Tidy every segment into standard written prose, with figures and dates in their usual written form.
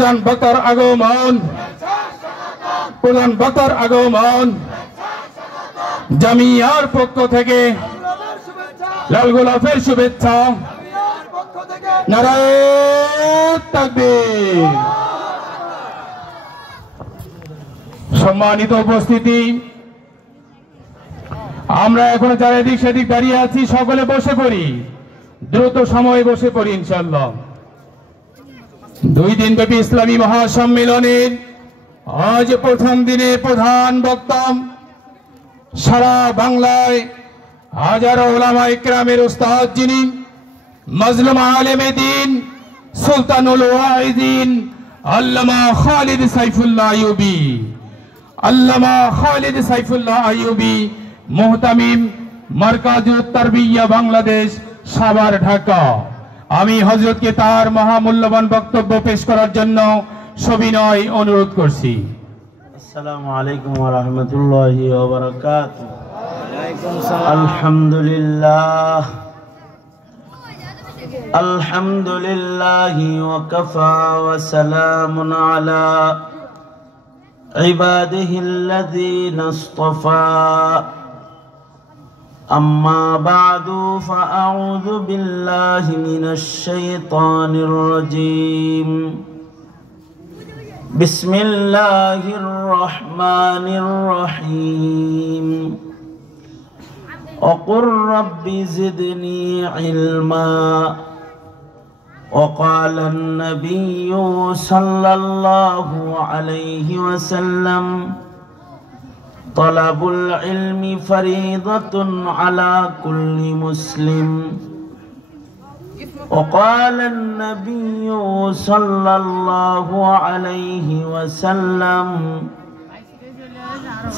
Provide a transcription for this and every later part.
প্রধান বক্তার আগমন, প্রধান বক্তার আগমন। জামিয়ার পক্ষ থেকে লাল গোলাপের শুভেচ্ছা। নারায়ে তাকবীর। সম্মানিত উপস্থিতি, আমরা এখন যারা এদিক সেদিক দাঁড়িয়ে আছি সকলে বসে পড়ি, দ্রুত সময় বসে পড়ি ইনশাআল্লাহ। 2 দিনব্যাপী ইসলামী মহাসম্মেলনের আজ প্রথম দিনে প্রধান বক্তা সারা বাংলায় হাজারো উলামা ইকরামের উস্তাদ, যিনি মজলুম আলেমে দ্বীন সুলতানুল ওয়াইজিন আল্লামা খালিদ সাইফুল্লাহ আইয়ুবী, আল্লামা খালিদ সাইফুল্লাহ আইয়ুবী, মুহতামিম মারকাজুত তারবিয়া বাংলাদেশ, সাভার, ঢাকা। আমি হযরতকে তার মহামূল্যবান বক্তব্য পেশ করার জন্য সবিনয় অনুরোধ করছি। আসসালামু আলাইকুম ওয়া রাহমাতুল্লাহি ওয়া বারাকাতুহু। আলহামদুলিল্লাহ, আলহামদুলিল্লাহি ওয়া কাফা ওয়া সালামুন আলা ইবাদিহিল্লাযীনা ইসতাফা। أما بعد فأعوذ بالله من الشيطان الرجيم. بسم الله الرحمن الرحيم. وقل رب زدني علما. وقال النبي صلى الله عليه وسلم طلب العلم فريضة على كل مسلم. وقال النبي صلى الله عليه وسلم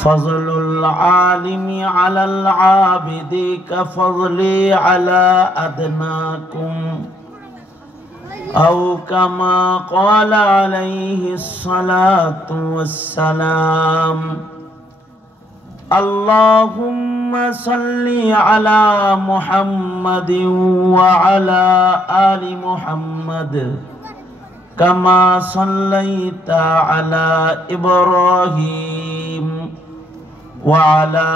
فضل العالم على العابد كفضلي على أدناكم، أو كما قال عليه الصلاة والسلام. اللهم صل على محمد وعلى آل محمد كما صليت على إبراهيم وعلى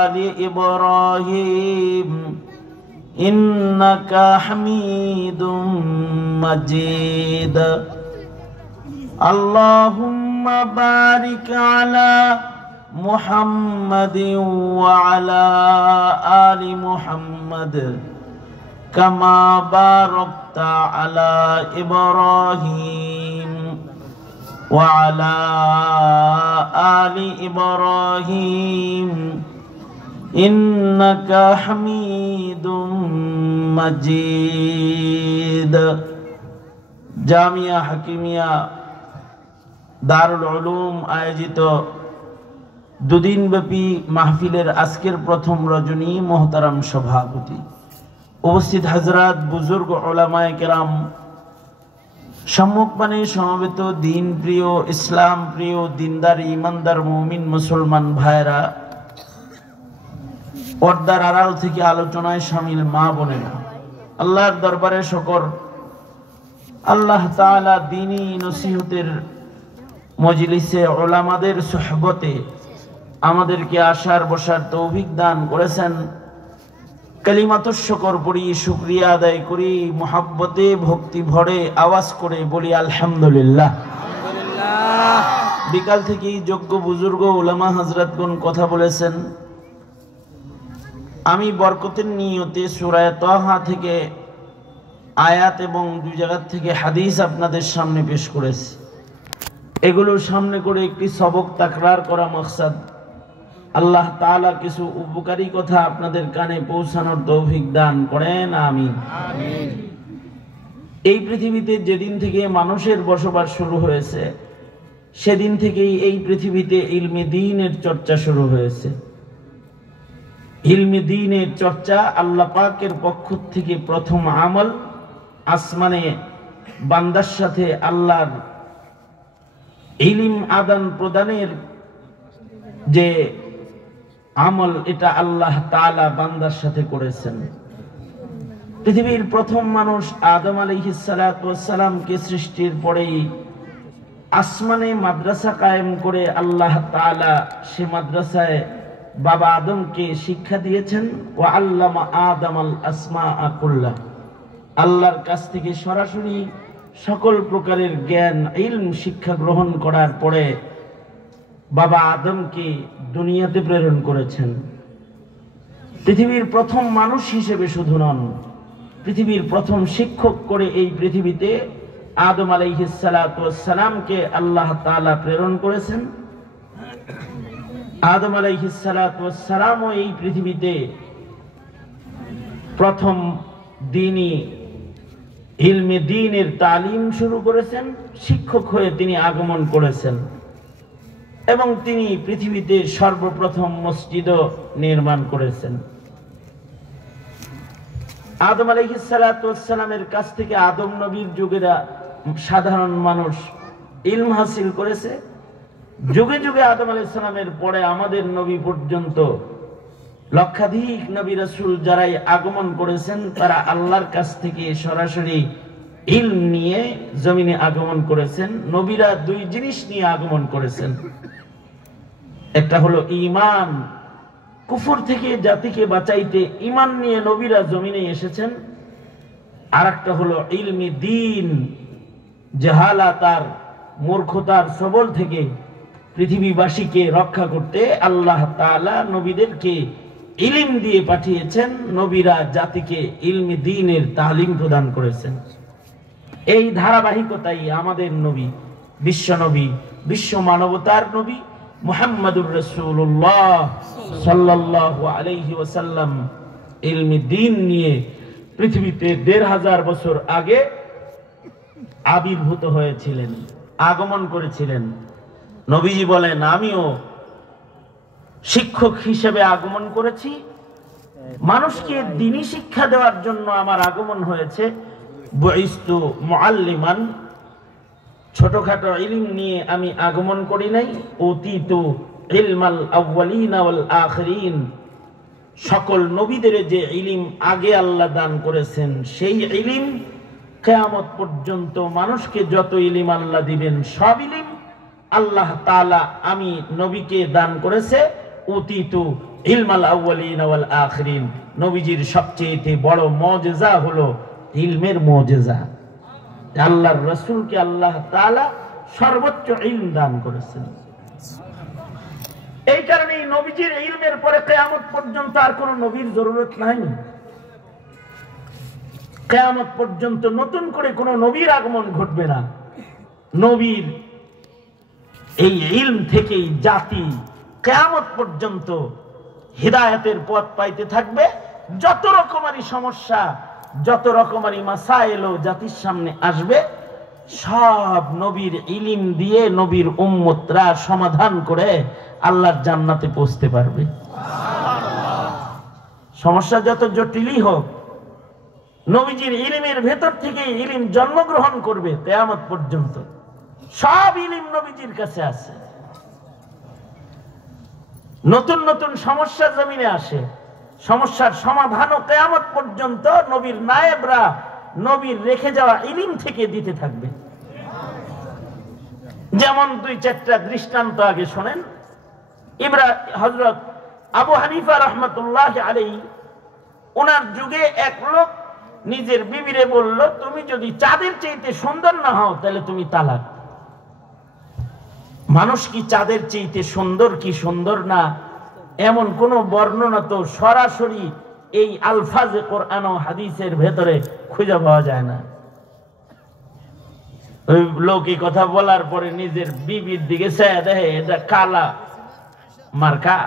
آل إبراهيم إنك حميد مجيد. اللهم بارك على محمد وعلى آل محمد كما باركت على إبراهيم وعلى آل إبراهيم إنك حميد مجيد. জামিয়া হাকিমিয়া দারুল উলুম আয়োজিত 2 দিনব্যাপী মাহফিলের আজকের প্রথম রজনী মোহতারাম সভাপতি, উপস্থিত হাজরাত, বুজুর্গ উলামায়ে কেরাম, সম্মুখপানে সমবেত দিন প্রিয়, ইসলাম প্রিয়, দিনদার, ইমানদার, মুমিন মুসলমান ভাইরা, পর্দার আড়াল থেকে আলোচনায় শামিল মা বোনেরা, আল্লাহর দরবারে শুকর, আল্লাহ তাআলা দ্বীনী নসিহতের মজলিসে উলামাদের সুহবতে আমাদেরকে আসার বসার তৌফিক দান করেছেন। কালিমাতুশ শুকর পড়ি, শুকরিয়া আদায় করি, মুহাব্বতে ভক্তি ভরে আওয়াজ করে বলি আলহামদুলিল্লাহ। বিকাল থেকেই যোগ্য বুজুর্গ উলামা হযরতগণ কথা বলেছেন। আমি বরকতের নিয়তে সূরা তাহা থেকে আয়াত এবং 2 জায়গা থেকে হাদিস আপনাদের সামনে পেশ করেছি। এগুলো সামনে করে একটি সবক তাকরার করা মাকসাদ। আল্লাহ তাআলা কিছু উপকারী কথা আপনাদের কানে পৌঁছানোর তৌফিক দান করেন, আমিন। এই পৃথিবীতে যেদিন থেকে মানুষের বসবাস শুরু হয়েছে সেদিন থেকেই এই পৃথিবীতে ইলমে দ্বীনের চর্চা শুরু হয়েছে। ইলমে দ্বীনের চর্চা আল্লাহ পাকের পক্ষ থেকে প্রথম আমল। আসমানে বান্দার সাথে আল্লাহর ইলম আদান প্রদানের যে আমল, এটা আল্লাহ তাআলা বান্দার সাথে করেছেন। পৃথিবীর প্রথম মানুষ আদম আলাইহিস সালাতু ওয়াস সালামকে সৃষ্টির পরেই আসমানে মাদ্রাসা কায়েম করে আল্লাহ তাআলা সে মাদ্রাসায় বাবা আদমকে শিক্ষা দিয়েছেন। ওয়া আল্লামা আদমাল আসমাআ কুল্লাহ, আল্লাহর কাছ থেকে সরাসরি সকল প্রকারের জ্ঞান ইলম শিক্ষা গ্রহণ করার পরে বাবা আদমকে দুনিয়াতে প্রেরণ করেছেন। পৃথিবীর প্রথম মানুষ হিসেবে শুধু নন, পৃথিবীর প্রথম শিক্ষক করে এই পৃথিবীতে আদম আলাইহিস সালাতু ওয়াস সালামকে আল্লাহ তাআলা প্রেরণ করেছেন। আদম আলাইহিস সালাতু ওয়াস সালামও এই পৃথিবীতে প্রথম দ্বীনি ইলমে দ্বীনের তালিম শুরু করেছেন, শিক্ষক হয়ে তিনি আগমন করেছেন এবং তিনি পৃথিবীতে সর্বপ্রথম মসজিদও নির্মাণ করেছেন। আদম আলাইহিস সালাতু ওয়াস সালামের কাছ থেকে আদম নবীর যুগেরা সাধারণ মানুষ ইলম হাসিল করেছে। যুগে যুগে আদম আলাইহিস সালামের পরে আমাদের নবী পর্যন্ত লক্ষাধিক নবী রাসূল যারাই আগমন করেছেন তারা আল্লাহর কাছ থেকে সরাসরি ইলম নিয়ে জমিনে আগমন করেছেন। নবীরা দুই জিনিস নিয়ে আগমন করেছেন, একটা হলো ঈমান, কুফর থেকে জাতিকে বাঁচাইতে ঈমান নিয়ে নবীরা জমিনে এসেছেন, আর একটা হলো ইলমি দ্বীন, জাহালাত আর মূর্খতার সবল থেকে পৃথিবীবাসীকে রক্ষা করতে আল্লাহ তাআলা নবীদেরকে ইলম দিয়ে পাঠিয়েছেন। নবীরা জাতিকে ইলমি দ্বীনের তালিম প্রদান করেছেন। এই ধারাবাহিকতাই আমাদের নবী, বিশ্ব নবী, বিশ্ব মানবতার নবী মুহাম্মাদুর রাসূলুল্লাহ সাল্লাল্লাহু আলাইহি ওয়াসাল্লাম ইলমি দ্বীন নিয়ে পৃথিবীতে ১৫০০ বছর আগে আবির্ভূত হয়েছিলেন, আগমন করেছিলেন। নবীজি বলেন, আমিও শিক্ষক হিসেবে আগমন করেছি, মানুষকে দ্বীনি শিক্ষা দেওয়ার জন্য আমার আগমন হয়েছে। বুইস্তু মুআল্লিমান, ছোটখাটো ইলম নিয়ে আমি আগমন করি নাই। উতীতু ইলমাল আউয়ালিনা ওয়াল আখিরিন, সকল নবীদের যে ইলম আগে আল্লাহ দান করেছেন সেই ইলম কিয়ামত পর্যন্ত মানুষকে যত ইলম আল্লাহ দিবেন সব ইলম আল্লাহ তাআলা আমি নবীকে দান করেছে। উতীতু ইলমাল আউয়ালিনা ওয়াল আখিরিন, নবীজির সবচেয়ে বড় মুজিজা হলো ইলমের মুজিজা। আল্লাহর রাসূলকে আল্লাহ তাআলা সর্বোচ্চ ইলম দান করেছেন। এই কারণে নবীজির ইলমের পরে কিয়ামত পর্যন্ত আর কোন নবীর জরুরত নাই। কিয়ামত পর্যন্ত নতুন করে কোন নবীর আগমন ঘটবে না। নবীর এই ইলম থেকেই জাতি কিয়ামত পর্যন্ত হিদায়াতের পথ পাইতে থাকবে। যত রকমারি সমস্যা, যত রকমারি মাসায়েল জাতির সামনে আসবে সব নবীর ইলম দিয়ে নবীর উম্মতরা সমাধান করে আল্লাহর জান্নাতে পৌঁছতে পারবে। সমস্যা যত জটিলই হোক, নবীজির ইলমের ভেতর থেকে ইলম জন্মগ্রহণ করবে। কিয়ামত পর্যন্ত সব ইলম নবীজির কাছে আছে। নতুন নতুন সমস্যা জমিনে আসে, সমস্যার সমাধানও কিয়ামত পর্যন্ত নবীর নায়েবরা নবীর রেখে যাওয়া ইলম থেকে দিতে থাকবে। যেমন ২-৪টা দৃষ্টান্ত আগে শোনেন। হযরত আবু হানিফা রাহমাতুল্লাহ আলাইহি, ওনার যুগে এক লোক নিজের বিবিরে বলল, তুমি যদি চাঁদের চাইতে সুন্দর না হও তাহলে তুমি তালাক। মানুষ কি চাঁদের চাইতে সুন্দর কি সুন্দর না এমন কোন বর্ণনা তো সরাসরি এই আলফাজে কোরআন ও হাদিসের ভেতরে খুঁজে পাওয়া যায় না। ওই লোক এই কথা বলার পরে নিজের বিবির দিকে চেয়ে দেখে এটা কালা মার্কা,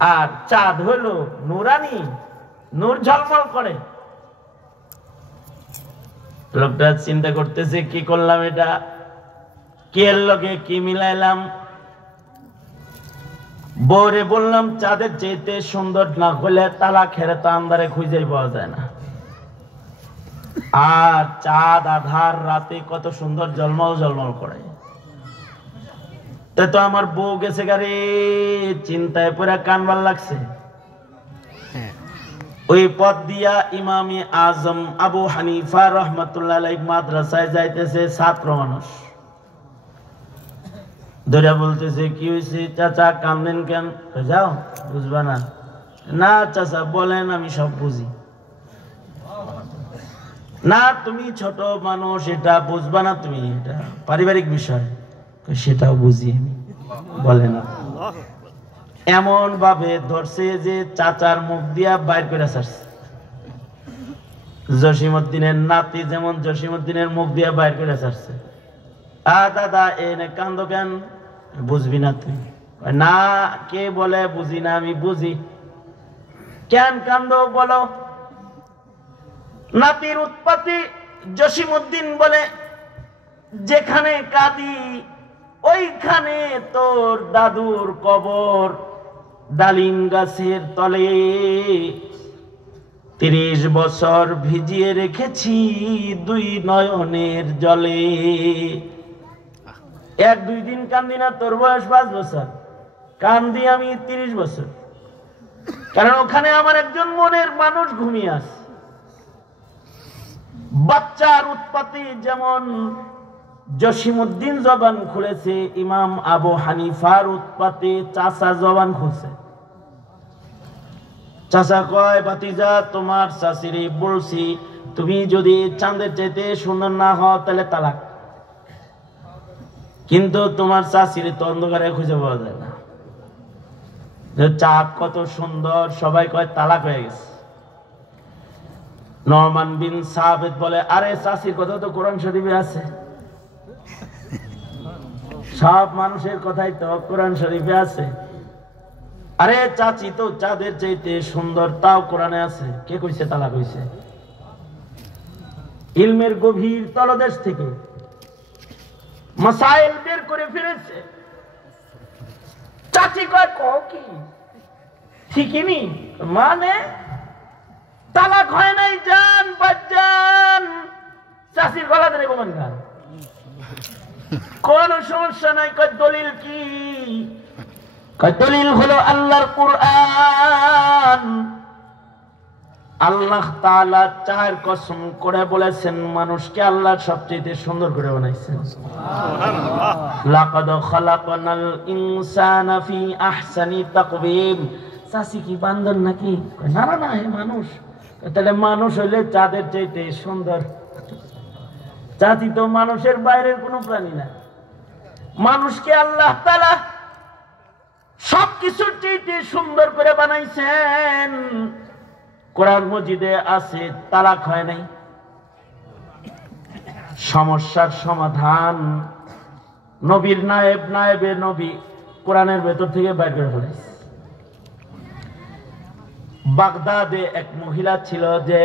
আর চাঁদ হলো নুরানি, নূর ঝলমল করে। লোকটা চিন্তা করতেছে, কি করলাম এটা, কি এর লগে কি মিলাইলাম। বউরে বললাম চাঁদের চাইতে সুন্দর না হলে তালাক, হেরে তো আন্দারে খুঁজেই পাওয়া যায় না। আর চাঁদ আধার রাতে কত সুন্দর ঝলমল ঝলমল করে। তাই তো আমার বউ গেছে গারে, চিন্তায় পুরা কানবার লাগছে। ওই পথ দিয়া ইমামে আজম আবু হানিফা রহমাতুল্লাহ আলাইহি মাদ্রাসায় যাইতেছে ছাত্র মানুষ। ধরে বলতেছে, কি হয়েছে চাচা, কান্দেন কেন? যাও, বুঝবা না? না চাচা বলেন, আমি সব বুঝি। না তুমি ছোট মানুষ, এটা বুঝবা না, তুমি এটা পারিবারিক বিষয়। সেটাও বুঝি আমি, বলেন। এমন ভাবে ধরছে যে চাচার মুখ দিয়া বাইর করে ছাড়ছে। জসিমউদ্দিনের নাতি যেমন জসিমউদ্দিনের মুখ দিয়া বাইর করে ছাড়ছে। দাদা এনে কান্দো কেন? বুঝবি না তুই? না, কে বলে বুঝি না? আমি বুঝি। কেন কান্দো বলো? নাতির উৎপত্তি। জসিমউদ্দিন বলে, যেখানে কাঁদি ওইখানে তোর দাদুর কবর, ডালিম গাছের তলে 30 বছর ভিজিয়ে রেখেছি 2 নয়নের জলে। 1-2 দিন কান্দি না, তোর বয়স 5 বছর, কান্দি আমি 30 বছর। কারণ ওখানে আমার একজন মনের মানুষ ঘুমিয়ে আছে। বাচ্চার উৎপত্তি যেমন জসিমউদ্দিন জবান খুলেছে, ইমাম আবু হানিফার উৎপত্তি চাচা জবান খুলছে। চাচা কয়, ভাতিজা তোমার চাচিরে বলছি, তুমি যদি চাঁদের চাইতে সুন্দর না হও তাহলে তালাক। কিন্তু তোমার চাচিরে তো অন্ধকারে খুঁজে পাওয়া যায় না। চাঁদ কত সুন্দর, সবাই কয় তালাক হয়ে গেছে। নরমান বিন সাবিত বলে, আরে চাচির কথা তো কোরআন শরীফে আছে, সব মানুষের কথাই তো কোরআন শরীফে আছে। আরে চাচি তো চাঁদের চাইতে সুন্দর, তাও কোরআনে আছে। কে কইছে তালাক হইছে? ইলমের গভীর তলদেশ থেকে মাসাইল বের করে ফিরেছে। চাচি কয়, কও কি ঠিকই নি? মানে তালাক হয় নাই, জান বাজান। চাচির গলা ধরে গোমান গান, কোন সমস্যা নাই। কয় দলিল কি? কয় দলিল হলো আল্লাহর কুরআন। আল্লাহ তাআলা 4 কসম করে বলেছেন, মানুষকে আল্লাহ সবচেয়ে সুন্দর করে বানাইছেন। সুবহানাল্লাহ। লাকাদ খালাকনাল ইনসানা ফি আহসানি তাকওয়িম। চাচি কি বান্দর নাকি? না না না, মানুষ। তাহলে মানুষ হইলে চাঁদের চাইতে সুন্দর। চাচি তো মানুষের বাইরের কোনো প্রাণী না। মানুষকে আল্লাহ তাআলা সবকিছুর চাইতে সুন্দর করে বানাইছেন। কোরআন মজিদে আছে তালাক হয় নাই। সমস্যার সমাধান নবীর নায়েবে নবী কোরআনের ভেতর থেকে বাইর করে ফেলেছে। বাগদাদে এক মহিলা ছিল যে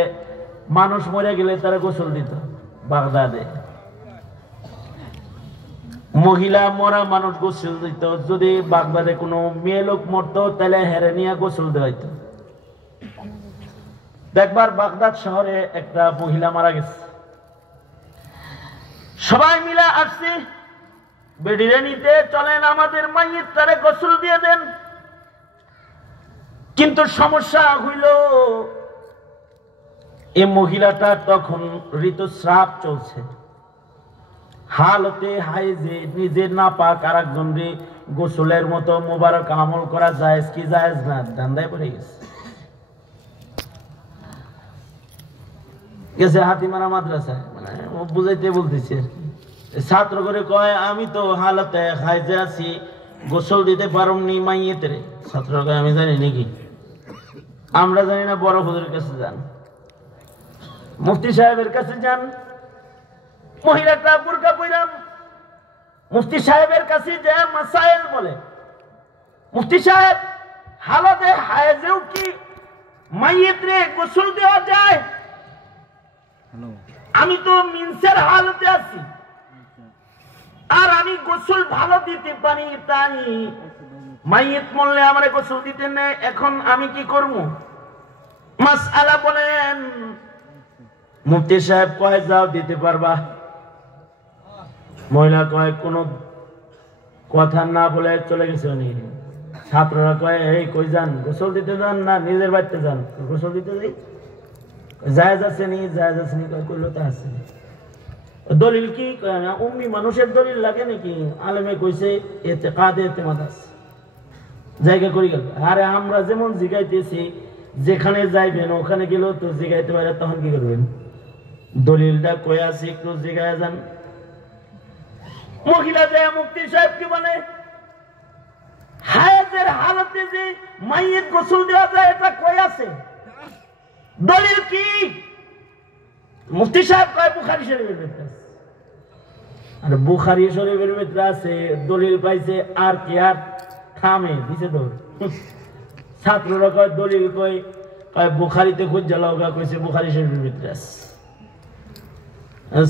মানুষ মরে গেলে তারা গোসল দিত। বাগদাদে মহিলা মরা মানুষ গোসল দিত। যদি বাগদাদে কোনো মেয়ে লোক মরতো তাহলে হেরে নিয়ে গোসল দেওয়া হইতো। একবার বাগদাদ শহরে একটা মহিলা মারা গেছে। সবাই মিলে আসছে বেডিরে নিতে, চলেন আমাদের মাইয়িত তারে গোসল দিয়ে দেন। কিন্তু সমস্যা হইল, এই মহিলাটা তখন ঋতুস্রাব চলছে। হালতে হাইজে নিজের না পাক আর একজনকে গোসলের মতো মোবারক আমল করা জায়েজ কি জায়েজ না? ধান্দায় পড়ে গেছে হাতিমারা মাদ্রাসায়। মানে ও বুঝাইতে বলতেছে আর কি। ছাত্র করে কয়, আমি তো হালতে হাইজে আছি, গোসল দিতে পারমনি মাইয়েতে। ছাত্র কয়, আমি জানি নাকি? আমরা জানি না, বড় হুজুরের কাছে যান, মুফতি সাহেবের কাছে যান। মহিলাটা বুরকা পইরাম মুফতি সাহেবের কাছে যে মাসাইল বলে, মুফতি সাহেব হালতে হাইজেও কি মাইয়েতে গোসল দেওয়া যায়? আমি তো মিনসের হালতে আছি, আর আমি গোসল ভালো দিতে পারি, তাই মাইয়েত মরলে আমারে গোসল দিতে নেই। এখন আমি কি করবো? মাসআলা বলেন। মুফতি সাহেব কয়, যাও দিতে পারবা। মহিলা কয়, কোনো কথা না বলে চলে গেছে উনি। ছাত্ররা কয় এই কই যান, গোসল দিতে যান না নিজের বাড়িতে যান? গোসল দিতে যাই। জায়েজ আছে নি? জায়েজ আছে নি? কইলো তা আছে। দলিল কি? উম্মি মানুষের দলিল লাগে নাকি? আলেমে কইছে ইতিকাদে ইতিমাদ আছে, জায়গা করি গেল। আরে আমরা যেমন জিগাইতেছি যেখানে যাইবেন ওখানে গেলেও তো জিগাইতে পারে, তখন কি করবেন? দলিলটা কই আছে একটু জিগায় যান। মহিলা যায় মুফতি সাহেব কি বলে, হায়াতের হালতে যে মাইয়ের গোসল দেওয়া যায় এটা কই আছে? দলিল কি? মুফতি সাহেব কয় বুখারী শরীফের ভিতরে আছে। আর বুখারী শরীফের ভিতরে আছে, দলিল পাইছে আর কি আর থামে দিছে তো। ছাত্ররা কয় দলিল কই? কয় বুখারীতে খুঁজে লাগা, কইছে বুখারী শরীফের ভিতরে আছে।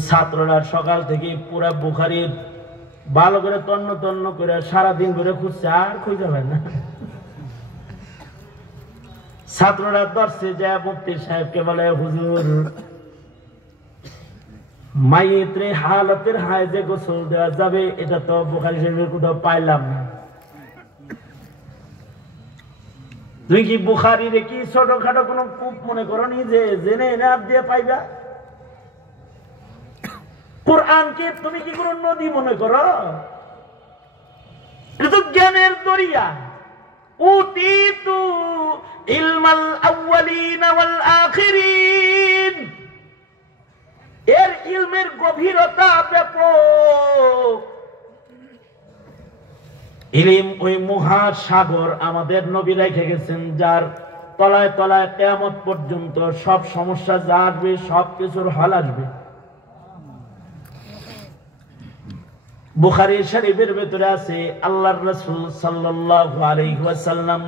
ছাত্ররা সকাল থেকে পুরা বুখারী ভালো করে তন্ন তন্ন করে সারাদিন ধরে খুঁজছে, আর খুঁজে পায় না। ছাত্ররা দর্শে যায় মুফতি সাহেবকে বলে, হুজুর মাইয়েতরে হালতের হায়জে গোসল দেওয়া যাবে, এটা তো বুখারী শরীফের কোথাও পাইলাম না। তুমি কি বুখারীরে কি ছোটখাটো কোন কূপ মনে করো নি যে জেনে এনে হাত দিয়ে পাইবা? কোরআনকে তুমি কি কোন নদী মনে করো? এটা তো জ্ঞানের দরিয়া। উতিতু ইলমাল আউয়ালিন ওয়াল আখিরিন, এর ইলমের গভীরতা ব্যাপক। ইলম ওই মহাসাগর আমাদের নবী রেখে গেছেন, যার তলায় তলায় কিয়ামত পর্যন্ত সব সমস্যা যা আসবে সব কিছুর হল আসবে। বুখারী শরীফের ভিতরে আছে আল্লাহর রাসূল সাল্লাল্লাহু আলাইহি ওয়াসাল্লাম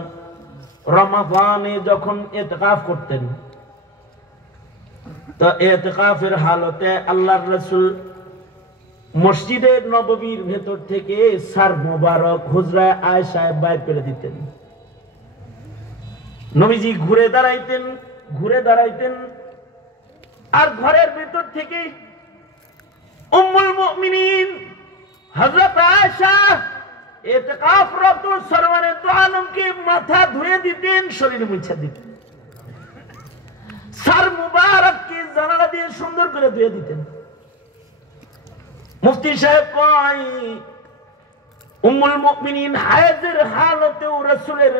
রমাদানে যখন ইতিকাফ করতেন, তো ইতিকাফের হালতে আল্লাহর রাসূল মসজিদে নববীর ভেতর থেকে সার মোবারক হুজরা আয়েশায় বাইর করে দিতেন। নবীজি ঘুরে দাঁড়াইতেন আর ঘরের ভেতর থেকে উম্মুল মুমিনিন হযরত আয়েশা ইতিকাফরত সরওয়ারে দু আলমকে মাথা ধুয়ে দিতেন, শরীর মুছে দিতেন, সার মুবারককে জানালা দিয়ে সুন্দর করে ধুয়ে দিতেন। মুফতি সাহেব কয় উম্মুল মুমিনিন হায়াতের হালতেও রাসূলের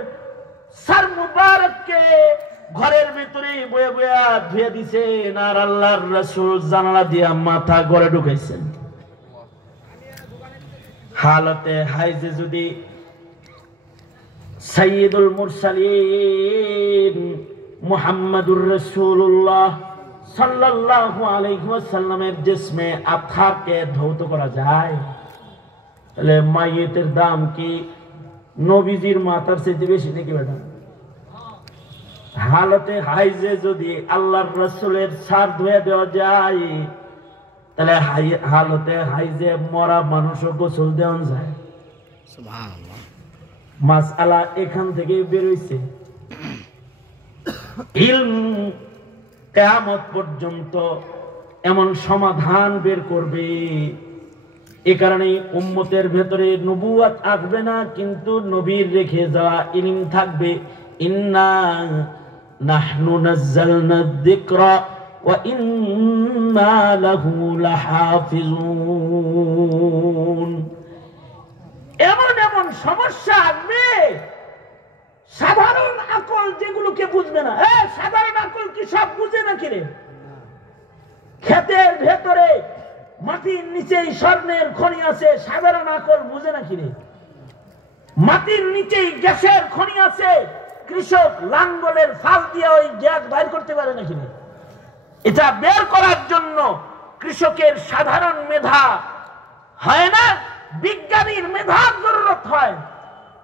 সার মুবারককে ঘরের ভিতরে বয়ে বয়ে ধুয়ে দিছেন, আর আল্লাহর রাসূল জানালা দিয়ে মাথা ঘরে ঢুকাইছেন। হালতে হাইজে যদি সাইয়্যিদুল মুরসালিন মুহাম্মাদুর রাসূলুল্লাহ সাল্লাল্লাহু আলাইহি ওয়াসাল্লামের জিসমে আত্মাকে ধৌত করা যায়, তাহলে মাইয়েতের দাম কি নবীজির মাথার চাইতে বেশি নাকি বেটা? হালতে হাইজে যদি আল্লাহর রাসূলের সার ধুয়ে দেওয়া যায়, তাহলে হালতে হাইজে মরা মানুষও গোসল দেওয়া যায়। সুবহানাল্লাহ, মাসআলা এখান থেকে বের হইছে। ইলম কিয়ামত পর্যন্ত এমন সমাধান বের করবে। এ কারণে উম্মতের ভেতরে নবুয়ত আসবে না, কিন্তু নবীর রেখে যাওয়া ইলম থাকবে। ইন্না নাহনু নাযালনা যিকরা ওয়া ইন্না লাহু লাহাফিজুন। এমন এমন সমস্যা আসবে সাধারণ আকল যেগুলোকে বুঝবে না। সাধারণ আকল কি সব বুঝে নাকি রে? ক্ষেতের ভেতরে মাটির নিচেই স্বর্ণের খনি আছে, সাধারণ আকল বুঝে নাকি রে? মাটির নিচেই গ্যাসের খনি আছে, কৃষক লাঙ্গলের ফাল দিয়ে ওই গ্যাস বাইর করতে পারে নাকি রে? এটা বের করার জন্য কৃষকের সাধারণ মেধা হয় না, বিজ্ঞানীর মেধার জরুরত হয়।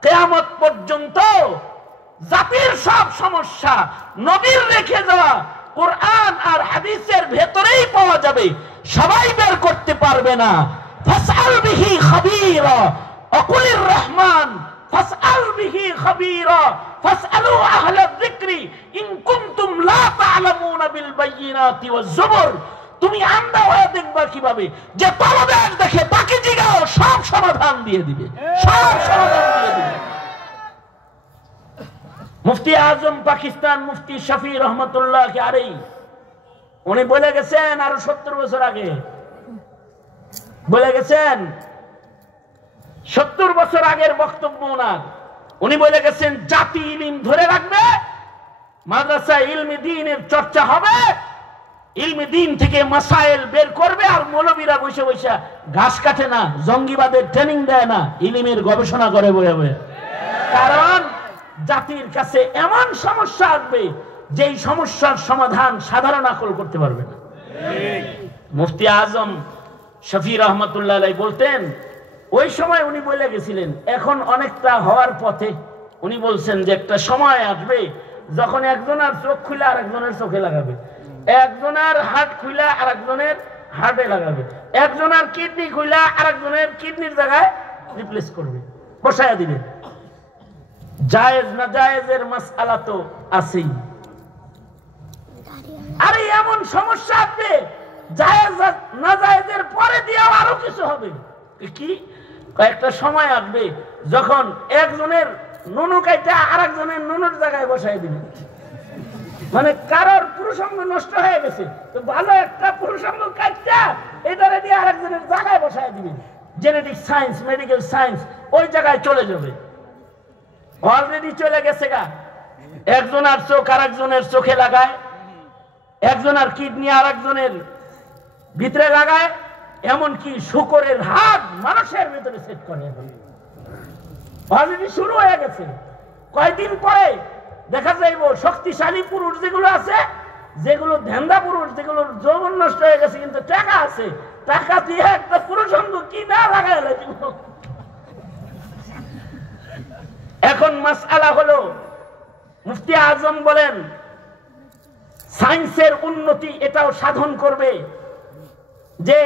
কিয়ামত পর্যন্ত জাতির সব সমস্যা নবীর রেখে যাওয়া কোরআন আর হাদিসের ভেতরেই পাওয়া যাবে, সবাই বের করতে পারবে না। ফাসআল বিহি খাবীরা আকুলির রহমান ফাসআল বিহি খাবীরা ফাসআলু আহলা যিকরি ইন কুনতুম লা তা'লামুনা বিল বাইয়িনাতি ওয়াজ জুবুর। তুমি আন্ধা হয়ে দেখবা কিভাবে? যে তলদেশ দেখে তাকে জিগাও, সব সমাধান দিয়ে দিবে, সব সমাধান দিয়ে দিবে। মুফতি আজম পাকিস্তান মুফতি শফি রহমতুল্লাহ আলাইহি উনি বলে গেছেন আরো 70 বছর আগে বলে গেছেন, 70 বছর আগের বক্তব্য ওনার। উনি বলে গেছেন জাতি ইলম ধরে রাখবে, মাদ্রাসা ইলমি দ্বীনের চর্চা হবে, ইলমি দ্বীন থেকে মাসাইল বের করবে, আর মৌলবীরা বসে বসে ঘাস কাটে না, জঙ্গিবাদের ট্রেনিং দেয় না, ইলমের গবেষণা করে বয়ে বয়ে। কারণ জাতির কাছে এমন সমস্যা আসবে যেই সমস্যার সমাধান সাধারণ আকল করতে পারবে না। মুফতি আজম শফি রহমতুল্লাহ আলাইহি বলতেন, ওই সময় উনি বলে গেছিলেন, এখন অনেকটা হওয়ার পথে। উনি বলছেন যে একটা সময় আসবে যখন একজনের চোখ খুলে আর একজনের চোখে লাগাবে, একজনের হার্ট খুলে আর একজনের হার্টে লাগাবে, একজনের কিডনি খুলে আর একজনের কিডনির জায়গায় রিপ্লেস করবে, বসায়া দিবে। জায়েজ না জায়েজের মাসআলা তো আছেই। আরে এমন সমস্যা আসবে জায়েজ না জায়েজের পরে দিয়েও আরো কিছু হবে। কি কয়েকটা সময় আসবে যখন একজনের নুনু কাইটা আর একজনের নুনুর জায়গায় বসাই দিবে, মানে কারোর পুরুষাঙ্গ নষ্ট হয়ে গেছে তো ভালো একটা পুরুষাঙ্গ কাইটা এটারে দিয়ে আর একজনের জায়গায় বসাই দিবে। জেনেটিক সায়েন্স, মেডিকেল সায়েন্স ওই জায়গায় চলে যাবে, অলরেডি চলে গেছে গা। একজনের চোখ আর একজনের চোখে লাগায়, একজনের কিডনি আর একজনের ভিতরে লাগায়, এমনকি শুকরের হাত মানুষের ভিতরে সেট করে। অলরেডি শুরু হয়ে গেছে। কয়েকদিন পরে দেখা যাইব শক্তিশালী পুরুষ যেগুলো আছে, যেগুলো ধ্যান্দা পুরুষ, যেগুলোর যৌবন নষ্ট হয়ে গেছে কিন্তু টাকা আছে, টাকা দিয়ে একটা পুরুষাঙ্গ কি না লাগাই। এখন মাসআলা হলো, মুফতি আজম বলেন সায়েন্সের উন্নতি এটাও সাধন করবে যে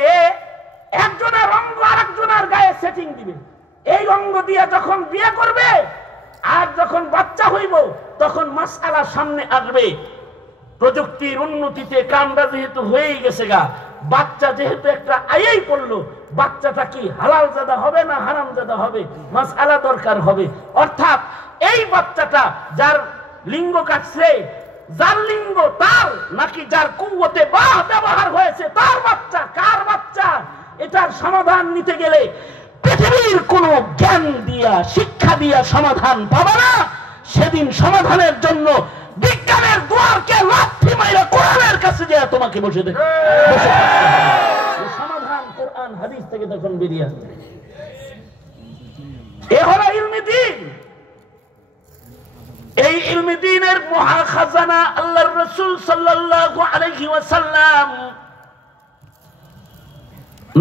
একজনের অঙ্গ আরেকজনের গায়ে সেটিং দিবে, এই অঙ্গ দিয়ে যখন বিয়ে করবে আর যখন বাচ্চা হইব তখন মাসআলা সামনে আসবে। প্রযুক্তির উন্নতিতে কামরা যেহেতু হয়েই গেছে গা, বাচ্চা যেহেতু একটা আয়েই পড়লো, বাচ্চাটা কি হালাল জাদা হবে না হারাম জাদা হবে, মাসআলা দরকার হবে। অর্থাৎ এই বাচ্চাটা যার লিঙ্গ কাটছে, যার লিঙ্গ তার নাকি যার কুওয়াতে বাহ ব্যবহার হয়েছে তার বাচ্চা, কার বাচ্চা, এটার সমাধান নিতে গেলে পৃথিবীর কোন জ্ঞান দিয়া শিক্ষা দিয়া সমাধান পাবে না। সেদিন সমাধানের জন্য বিজ্ঞানের দুয়ারকে লাথি মাইরা কোরআনের কাছে যে তোমাকে বসে দেখো, সমাধান কোরআন হাদিস থেকে তখন বেরিয়ে আসবে। এ হলো ইলমি দ্বীন। এই ইলমি দ্বীনের মহা খাজানা আল্লাহর রাসূল সাল্লাল্লাহু আলাইহি ওয়াসাল্লাম,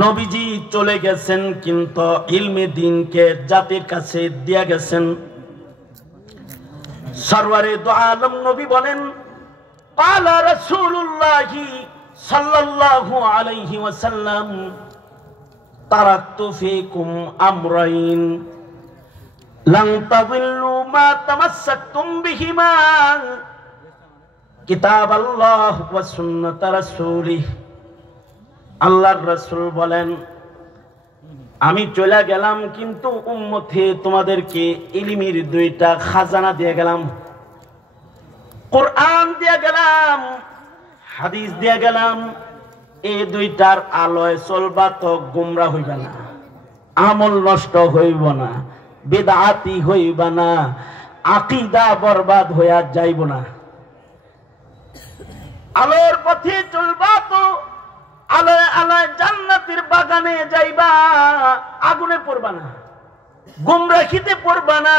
নবীজি চলে গেছেন কিন্তু ইলমি দ্বীনকে জাতির কাছে দিয়ে গেছেন। সরওয়ারে দু আলম নবী বলেন, ক্বালা রাসূলুল্লাহ সাল্লাল্লাহু আলাইহি ওয়াসাল্লাম, তারাকতু ফীকুম আমরাইন লান তাযিল্লু মা তামাসসাকতুম বিহিমা, কিতাবাল্লাহ ওয়া সুন্নাত রাসূলিহ। আল্লাহর রাসূল বলেন, আমি চলে গেলাম কিন্তু উম্মতে তোমাদেরকে ইলমের দুইটা খাজানা দিয়ে গেলাম, কোরআন দিয়ে গেলাম, হাদিস দিয়ে গেলাম। এই দুইটার আলোয় চলবা তো গুমরা হইবা না, আমল নষ্ট হইব না, বিদআতি হইবা না, আকীদা বরবাদ হইয়া যাইব না। আলোর পথে চলবা তো আলোয় আলোয় জান্নাতের বাগানে যাইবা, আগুনে পড়বা না, গুমরাহিতে পড়বা না,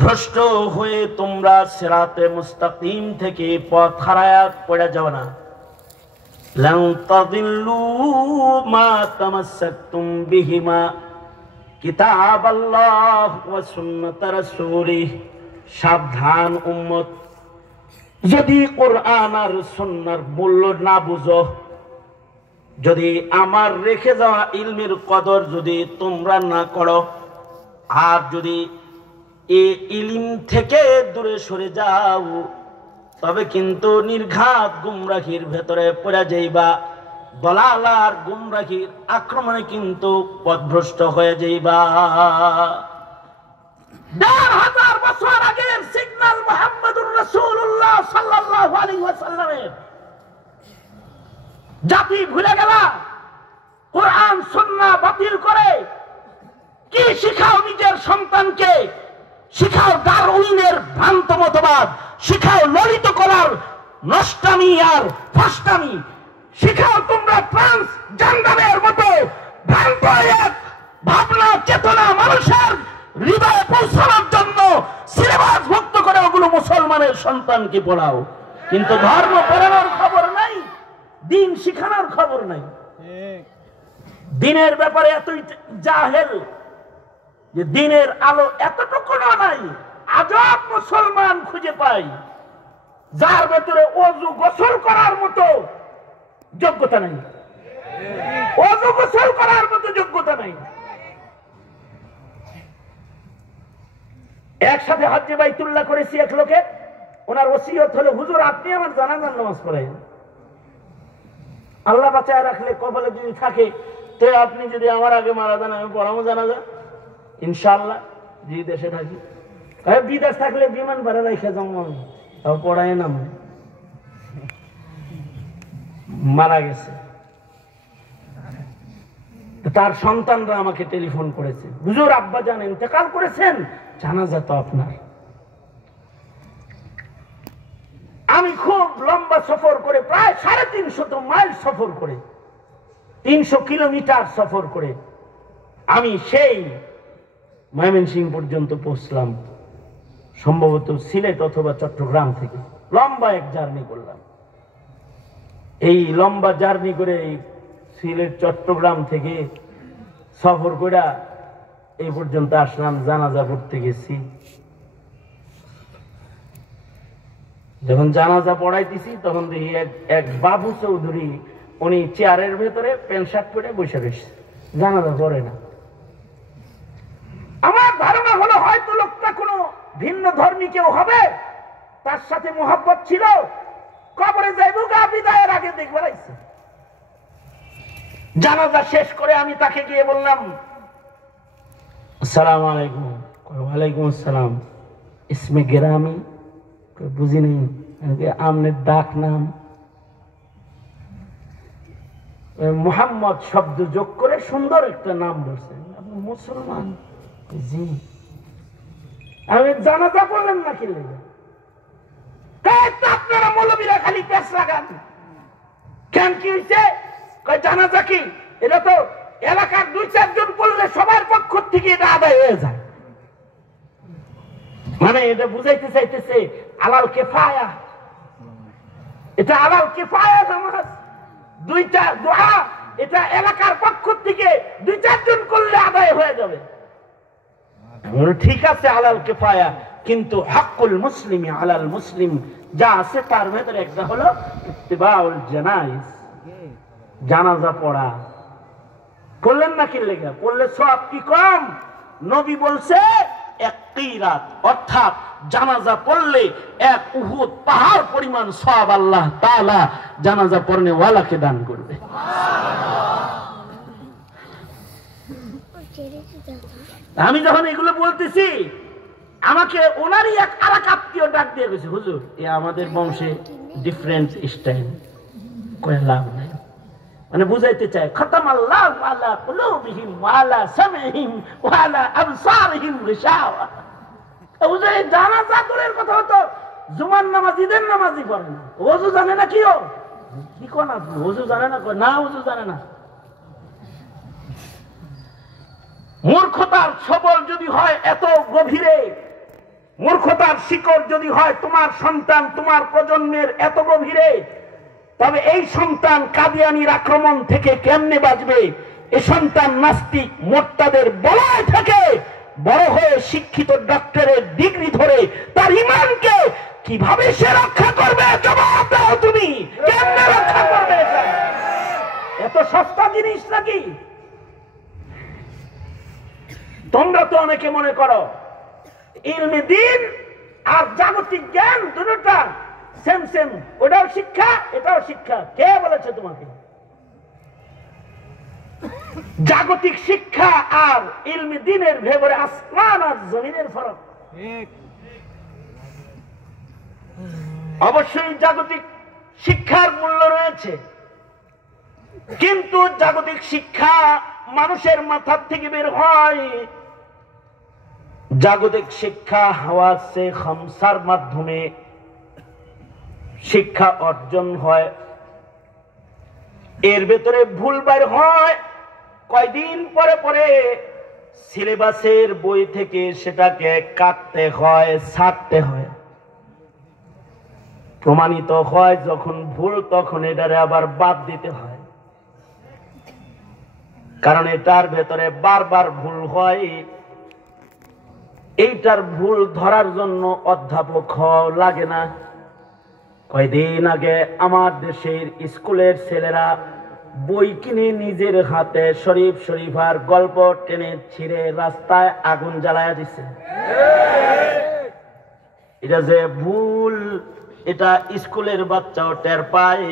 ভ্রষ্ট হয়ে তোমরা সিরাতে মুস্তাকিম থেকে পথ হারায়া পড়ে যাও না। লান তাযিল্লু মা তামাসসাকতুম বিহিমা, কিতাবাল্লাহ ওয়া সুন্নাত রাসূলিহ। সাবধান উম্মত, যদি কোরআন আর সুন্নাহর মূল্য না বুঝো, যদি আমার রেখে যাওয়া ইলমের কদর যদি তোমরা না করো, আর যদি এই ইলম থেকে দূরে সরে যাও, তবে কিন্তু নির্ঘাত গুমরাহির ভেতরে পড়ে যাইবা, দলালার গুমরাহির আক্রমণে কিন্তু পথভ্রষ্ট হয়ে যাইবা। ১,৫০০ বছর আগের সিগন্যাল মুহাম্মদুর রাসূলুল্লাহ সাল্লাল্লাহু আলাইহি ওয়াসাল্লামের জাতি ভুলে গেল। কোরআন সুন্নাহ বাতিল করে কি শিখাও নিজের সন্তানকে? শিখাও ডারউইনের ভ্রান্ত মতবাদ, শিখাও ললিত কলার নষ্টামি আর ফষ্টামি, শিখাও তোমরা ট্রান্সজেন্ডারের মতো ভ্রান্ত এক ভাবনা চেতনা মানুষের হৃদয়ে পৌঁছানোর জন্য সিলেবাস ভুক্ত করে ওগুলো মুসলমানের সন্তানকে পড়াও। কিন্তু ধর্ম পড়ানোর খবর নাই, দিন শিখানোর খবর নাই। দিনের ব্যাপারে এতই জাহেল যে দিনের আলো এতটুকু নাই। আজব মুসলমান খুঁজে পাই যার ভেতরে ওযু গোসল করার মতো যোগ্যতা নাই, ওযু গোসল করার মতো যোগ্যতা নাই। একসাথে হজ্জে বাইতুল্লাহ করেছি এক লোকে, ওনার ওসিয়ত হলো হুজুর আপনি আমার জানাজার নামাজ পড়াইন। আল্লাহ বাঁচায় রাখলে কপালে যদি থাকে তো আপনি যদি আমার আগে মারা যান আমি পড়াবো জানাজা ইনশাআল্লাহ। যে দেশে থাকি, বিদেশ থাকলে বিমান ভাড়া রেখে যাবো আমি, তাও পড়াই না। মারা গেছে, তার সন্তানরা আমাকে টেলিফোন করেছে, হুজুর আব্বা জান ইন্তেকাল করেছেন, জানাজা তো আপনার। আমি খুব লম্বা সফর করে প্রায় 350 মাইল সফর করে 300 কিলোমিটার সফর করে আমি সেই ময়মনসিংহ পর্যন্ত পৌঁছলাম, সম্ভবত সিলেট অথবা চট্টগ্রাম থেকে। লম্বা এক জার্নি করলাম। এই লম্বা জার্নি করে সিলেট চট্টগ্রাম থেকে সফর করে এই পর্যন্ত আসলাম, জানাজা পড়তে গেছি। যখন জানাজা পড়াইতেছি তখন দেখি এক বাবু চৌধুরী, উনি চেয়ারের ভেতরে প্যান্ট শার্ট পরে বসে রয়েছে, জানাজা পড়ে না। আমার ধারণা হলো হয়তো লোকটা কোনো ভিন্ন ধর্মী কেউ হবে, তার সাথে মোহাব্বত ছিল, কবরে যাইব গা বিদায়ের আগে দেখবার আইছে। জানাজা শেষ করে আমি তাকে গিয়ে বললাম আসসালামু আলাইকুম। ওয়ালাইকুম আসসালাম। ইসমে গেরামি বুঝি নেই, আমনের ডাক নাম? মুহাম্মদ শব্দ যোগ করে সুন্দর একটা নাম বলছেন, আপনি মুসলমান? জি। আমি জানাজা বললেন না কি লেগে? আপনারা মৌলবীরা খালি পেশ লাগান কেন? কি হয়েছে? জানাজা কি এটা তো এলাকার 2-4 জন বললে সবার পক্ষ থেকে এটা আদায় হয়ে যায়। মানে এটা বুঝাইতে চাইতেছে আলাল কিফায়া, এটা আলাল কিফায়া নামাজ, 2-4 দোয়া, এটা এলাকার পক্ষ থেকে 2-4 জন করলে আদায় হয়ে যাবে। ঠিক আছে আলাল কিফায়া, কিন্তু হকুল মুসলিম আলাল মুসলিম যা আছে তার ভেতরে একটা হলো ইত্তিবাউল জানাইজ, জানাজা পড়া। করলেন না কি লেগে? পড়লে সওয়াব কি কম? নবী বলছে এক কিরাত, অর্থাৎ জানাজা পড়লে এক উহুদ পাহাড় পরিমাণ সওয়াব আল্লাহ তাআলা জানাজা পড়নে ওয়ালাকে দান করবে। আমি যখন এগুলো বলতেছি আমাকে ওনারই এক আরেক আত্মীয় ডাক দিয়ে গেছে, হুজুর এ আমাদের বংশে ডিফারেন্ট স্টাইল, কই লাভ নাই। মানে বুঝাইতে চায় খতামাল্লাহু আলা কুলুবিহিম ওয়া আলা সামঈহিম ওয়া আলা আবসারিহিম গিশাওয়া। ওই জানাজা দূরের কথা হতো, জুমার নামাজ ঈদের নামাজই পড়ে না, ওযু জানে না। কি ও কি কোন আপনি ওযু জানে না? না ওযু জানে না। মূর্খতার সবল যদি হয় এত গভীরে, মূর্খতার শিকড় যদি হয় তোমার সন্তান তোমার প্রজন্মের এত গভীরে, তবে এই সন্তান কাদিয়ানির আক্রমণ থেকে কেমনে বাঁচবে? এ সন্তান নাস্তিক মোর্তাদের বলয় থেকে বড় হয়ে শিক্ষিত ডক্টরের ডিগ্রি ধরে তার ঈমানকে কিভাবে সে রক্ষা করবে? জবাব দাও তুমি, কেমনে রক্ষা করবে? এত সস্তা জিনিস নাকি? তোমরা তো অনেকে মনে করো ইলমে দ্বীন আর জাগতিক জ্ঞান দুটোটা সেম সেম, ওটাও শিক্ষা এটাও শিক্ষা। কে বলেছে তোমাকে? জাগতিক শিক্ষা আর ইলমি দ্বীনের ভেতরে আসমান আর জমিনের ফরক। অবশ্যই জাগতিক শিক্ষার মূল্য রয়েছে, কিন্তু জাগতিক শিক্ষা মানুষের মাথার থেকে বের হয়। জাগতিক শিক্ষা হাওয়াসে খামসার মাধ্যমে শিক্ষা অর্জন হয়। এর ভেতরে ভুল বের হয় কয়দিন পরে পরে সিলেবাসের বই থেকে সেটাকে কাটতে হয়, ছাড়তে হয়। প্রমাণিত হয় যখন ভুল, তখন এটারে আবার বাদ দিতে হয়, কারণ এটার ভেতরে বারবার ভুল হয়। এইটার ভুল ধরার জন্য অধ্যাপক লাগে না। কয়দিন আগে আমার দেশের স্কুলের ছেলেরা বই কিনে নিজের হাতে শরীফ শরীফার গল্প টেনে ছিঁড়ে রাস্তায় আগুন জ্বালায়া দিছে। এটা যে ভুল এটা স্কুলের বাচ্চাও টের পায়,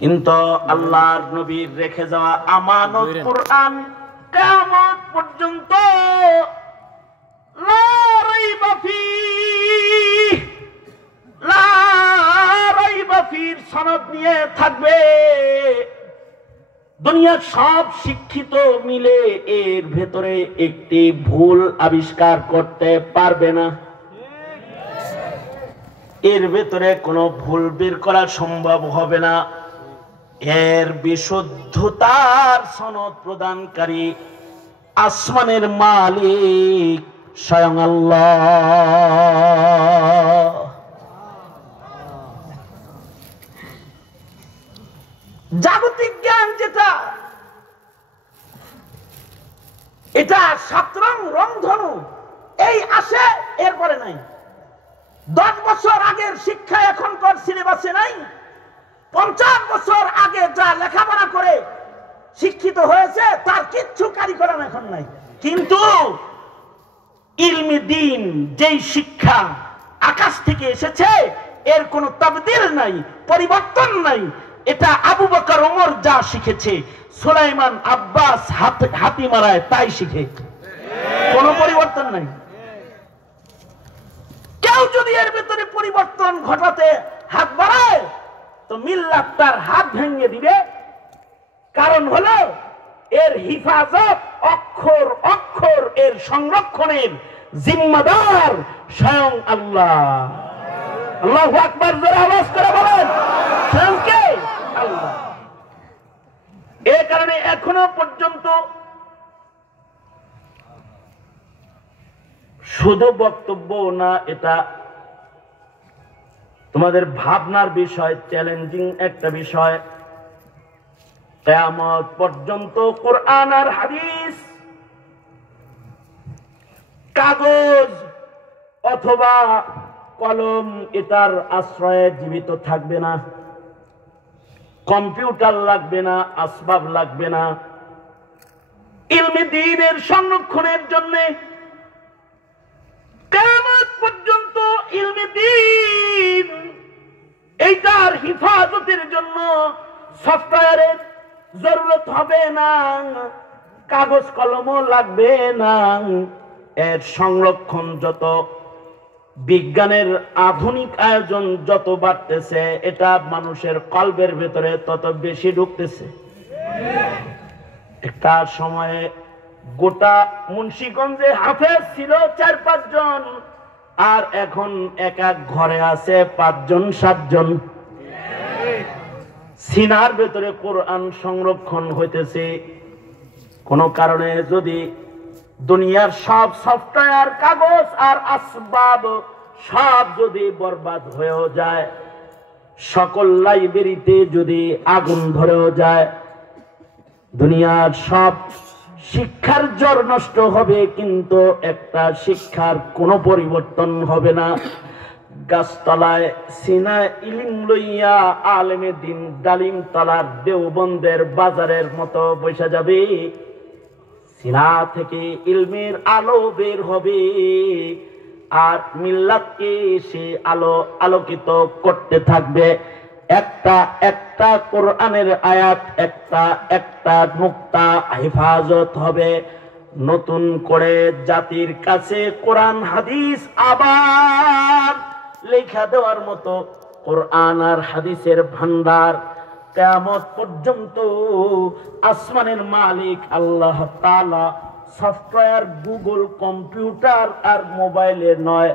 কিন্তু আল্লাহর নবীর রেখে যাওয়া আমানত কোরআন কিয়ামত পর্যন্ত লা রাইবা ফীহ, লা রাইবা ফীর সনদ নিয়ে থাকবে। দুনিয়ার সব শিক্ষিত মিলে এর ভেতরে একটি ভুল আবিষ্কার করতে পারবে না। এর ভেতরে কোনো ভুল বের করা সম্ভব হবে না। এর বিশুদ্ধতার সনদ প্রদানকারী আসমানের মালিক স্বয়ং আল্লাহ। জাগতিক জ্ঞান যেটা, এটা 7 রং রংধনু, এই আসে এরপরে নাই। 10 বছর আগের শিক্ষা এখনকার সিলেবাসে নাই। 50 বছর আগে যা লেখাপড়া করে শিক্ষিত হয়েছে তার কিচ্ছু কারিকুলাম এখন নাই। কিন্তু ইলমি দ্বীন যেই শিক্ষা আকাশ থেকে এসেছে, এর কোনো তাবদীল নাই, পরিবর্তন নাই। এটা আবু বকর ওমর যা শিখেছে, সুলাইমান আব্বাস হাতি মারায় তাই শিখে, কোনো পরিবর্তন নাই। কেউ যদি এর ভিতরে পরিবর্তন ঘটাতে হাত বাড়ায় তো মিল্লাত তার হাত ভেঙে দিবে। কারণ হলো এর হিফাজত, অক্ষর অক্ষর এর সংরক্ষণের জিম্মাদার স্বয়ং আল্লাহ। আল্লাহু আকবার, জোরে আওয়াজ করে বলেন, স্বয়ং কে? আল্লাহ। এ কারণে এখনো পর্যন্ত শুধু বক্তব্য না, এটা তোমাদের ভাবনার বিষয়, চ্যালেঞ্জিং একটা বিষয়। কিয়ামত পর্যন্ত কোরআন আর হাদিস কাগজ অথবা কলম এটার আশ্রয়ে জীবিত থাকবে না। কম্পিউটার লাগবে না, আসবাব লাগবে না। ইলমে দ্বীনের সংরক্ষণের জন্য কিয়ামত পর্যন্ত ইলমে দ্বীন এইটার হিফাজতের জন্য সফটওয়্যারের জরুরত হবে না, কাগজ কলমও লাগবে না। এর সংরক্ষণ যত, বিজ্ঞানের আধুনিক আয়োজন যত বাড়তেছে, এটা মানুষের কলবের ভেতরে তত বেশি ঢুকতেছে। একটা সময়ে গোটা মুন্সিগঞ্জে হাফেজ ছিল 4-5 জন, আর এখন এক এক ঘরে আছে 5 জন 7 জন। সিনার ভেতরে কোরআন সংরক্ষণ হইতেছে। কোন কারণে যদি দুনিয়ার সব সফটওয়্যার, কাগজ আর আসবাব সব যদি বরবাদ হয়েও যায়, সকল লাইব্রেরিতে যদি আগুন ধরেও যায়, দুনিয়ার সব শিক্ষার জোর নষ্ট হবে, কিন্তু একটা শিক্ষার কোনো পরিবর্তন হবে না। গাছতলায় সিনা ইলিম লইয়া আলেমে দিন ডালিম তলার দেওবন্দের বাজারের মতো বসে যাবে। সিনা থেকে ইলমের আলো বের হবে, আর মিল্লাতকে সে আলো আলোকিত করতে থাকবে। একটা একটা কোরআনের আয়াত একটা একটা নুকতা হেফাজত হবে। নতুন করে জাতির কাছে কোরআন হাদিস আবার লেখা দেওয়ার মতো কোরআন আর হাদিসের ভান্ডার কিয়ামত পর্যন্ত আসমানের মালিক আল্লাহ তাআলা সফটওয়্যার গুগল কম্পিউটার আর মোবাইলে নয়,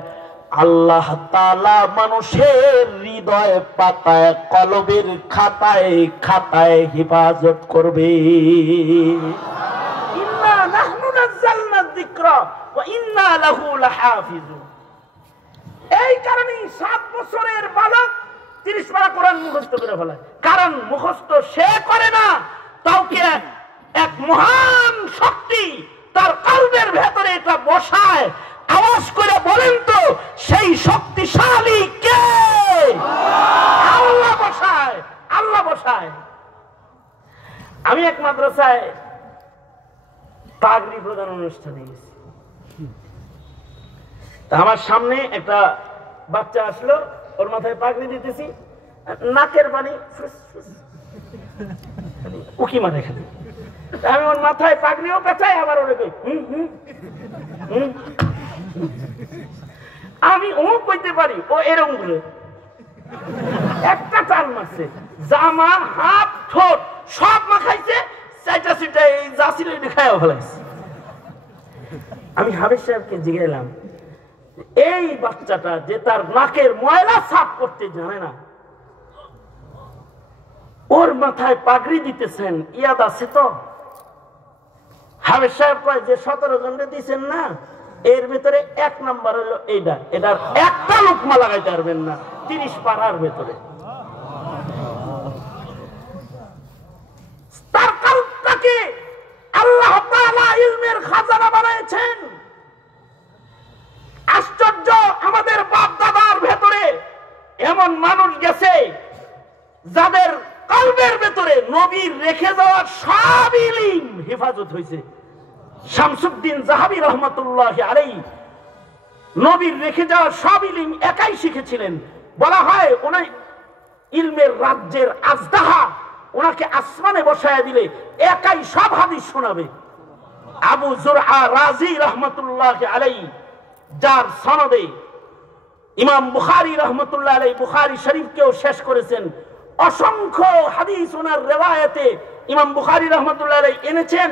আল্লাহ তাআলা মানুষের হৃদয় পাতায় কলবের খাতায় খাতায় হেফাজত করবে। ইন্না নাহনু নাযালনা যিকরা ওয়া ইন্না লাহু লাহাফিজুন। এই কারণে 7 বছরের বালক 30 পারা কোরআন মুখস্থ করে ফেলায়। কারণ মুখস্থ সে করে না, কাউকে এক মহান শক্তি তার কলবের ভেতরে এটা বসায়। আওয়াজ করে বলেন তো, সেই শক্তিশালী কে? আল্লাহ বসায়, আল্লাহ বসায়। আমি এক মাদ্রাসায় পাগড়ি প্রদান অনুষ্ঠানে গেছি। তা আমার সামনে একটা বাচ্চা আসলো, ওর মাথায় পাগড়ি দিতেছি, নাকের পানি উকি মারে খালি। আমি ওর মাথায় পাগড়িও পেঁচাই, আবার ওরে কই আমি ও কইতে পারি, ও এরকম করে একটা টান মারছে, জামা হাত ঠোঁট সব মাখাইছে, চাইটা সিটা এই যা ছিল খাইয়া ফেলাইছে। আমি হাবিব সাহেবকে জিজ্ঞাসলাম, এই বাচ্চাটা যে তার নাকের ময়লা সাফ করতে জানে না, ওর মাথায় পাগড়ি দিতেছেন, ইয়াদ আছে তো? হাবিব সাহেব কয়, যে 17 জনকে দিচ্ছেন না, এর ভিতরে 1 নাম্বার হলো এইটা, এটার একটা লোকমা লাগাইতে পারবেন না 30 পারার ভেতরে। তার কলবটাকে আল্লাহ তাআলা ইলমের খাজানা বানাইছেন। আশ্চর্য, আমাদের বাপ দাদার ভেতরে এমন মানুষ গেছে যাদের কলবের ভেতরে নবীর রেখে যাওয়ার সব ইলম হেফাজত হয়েছে। শামসুদ্দিন জাহাবী রহমাতুল্লাহি আলাইহি নবীর রেখে যাওয়ার সব ইলম একাই শিখেছিলেন। বলা হয় উনি ইলমের রাজ্যের আজদাহা, ওনাকে আসমানে বসায় দিলে একাই সব হাদিস শোনাবে। আবু জুরআ রাজি রহমাতুল্লাহি আলাইহি, যার সনদে ইমাম বুখারী রহমাতুল্লাহ আলাইহি বুখারী শরীফকেও শেষ করেছেন, অসংখ্য হাদিস ওনার রিওয়ায়াতে ইমাম বুখারী রহমাতুল্লাহ আলাইহি এনেছেন।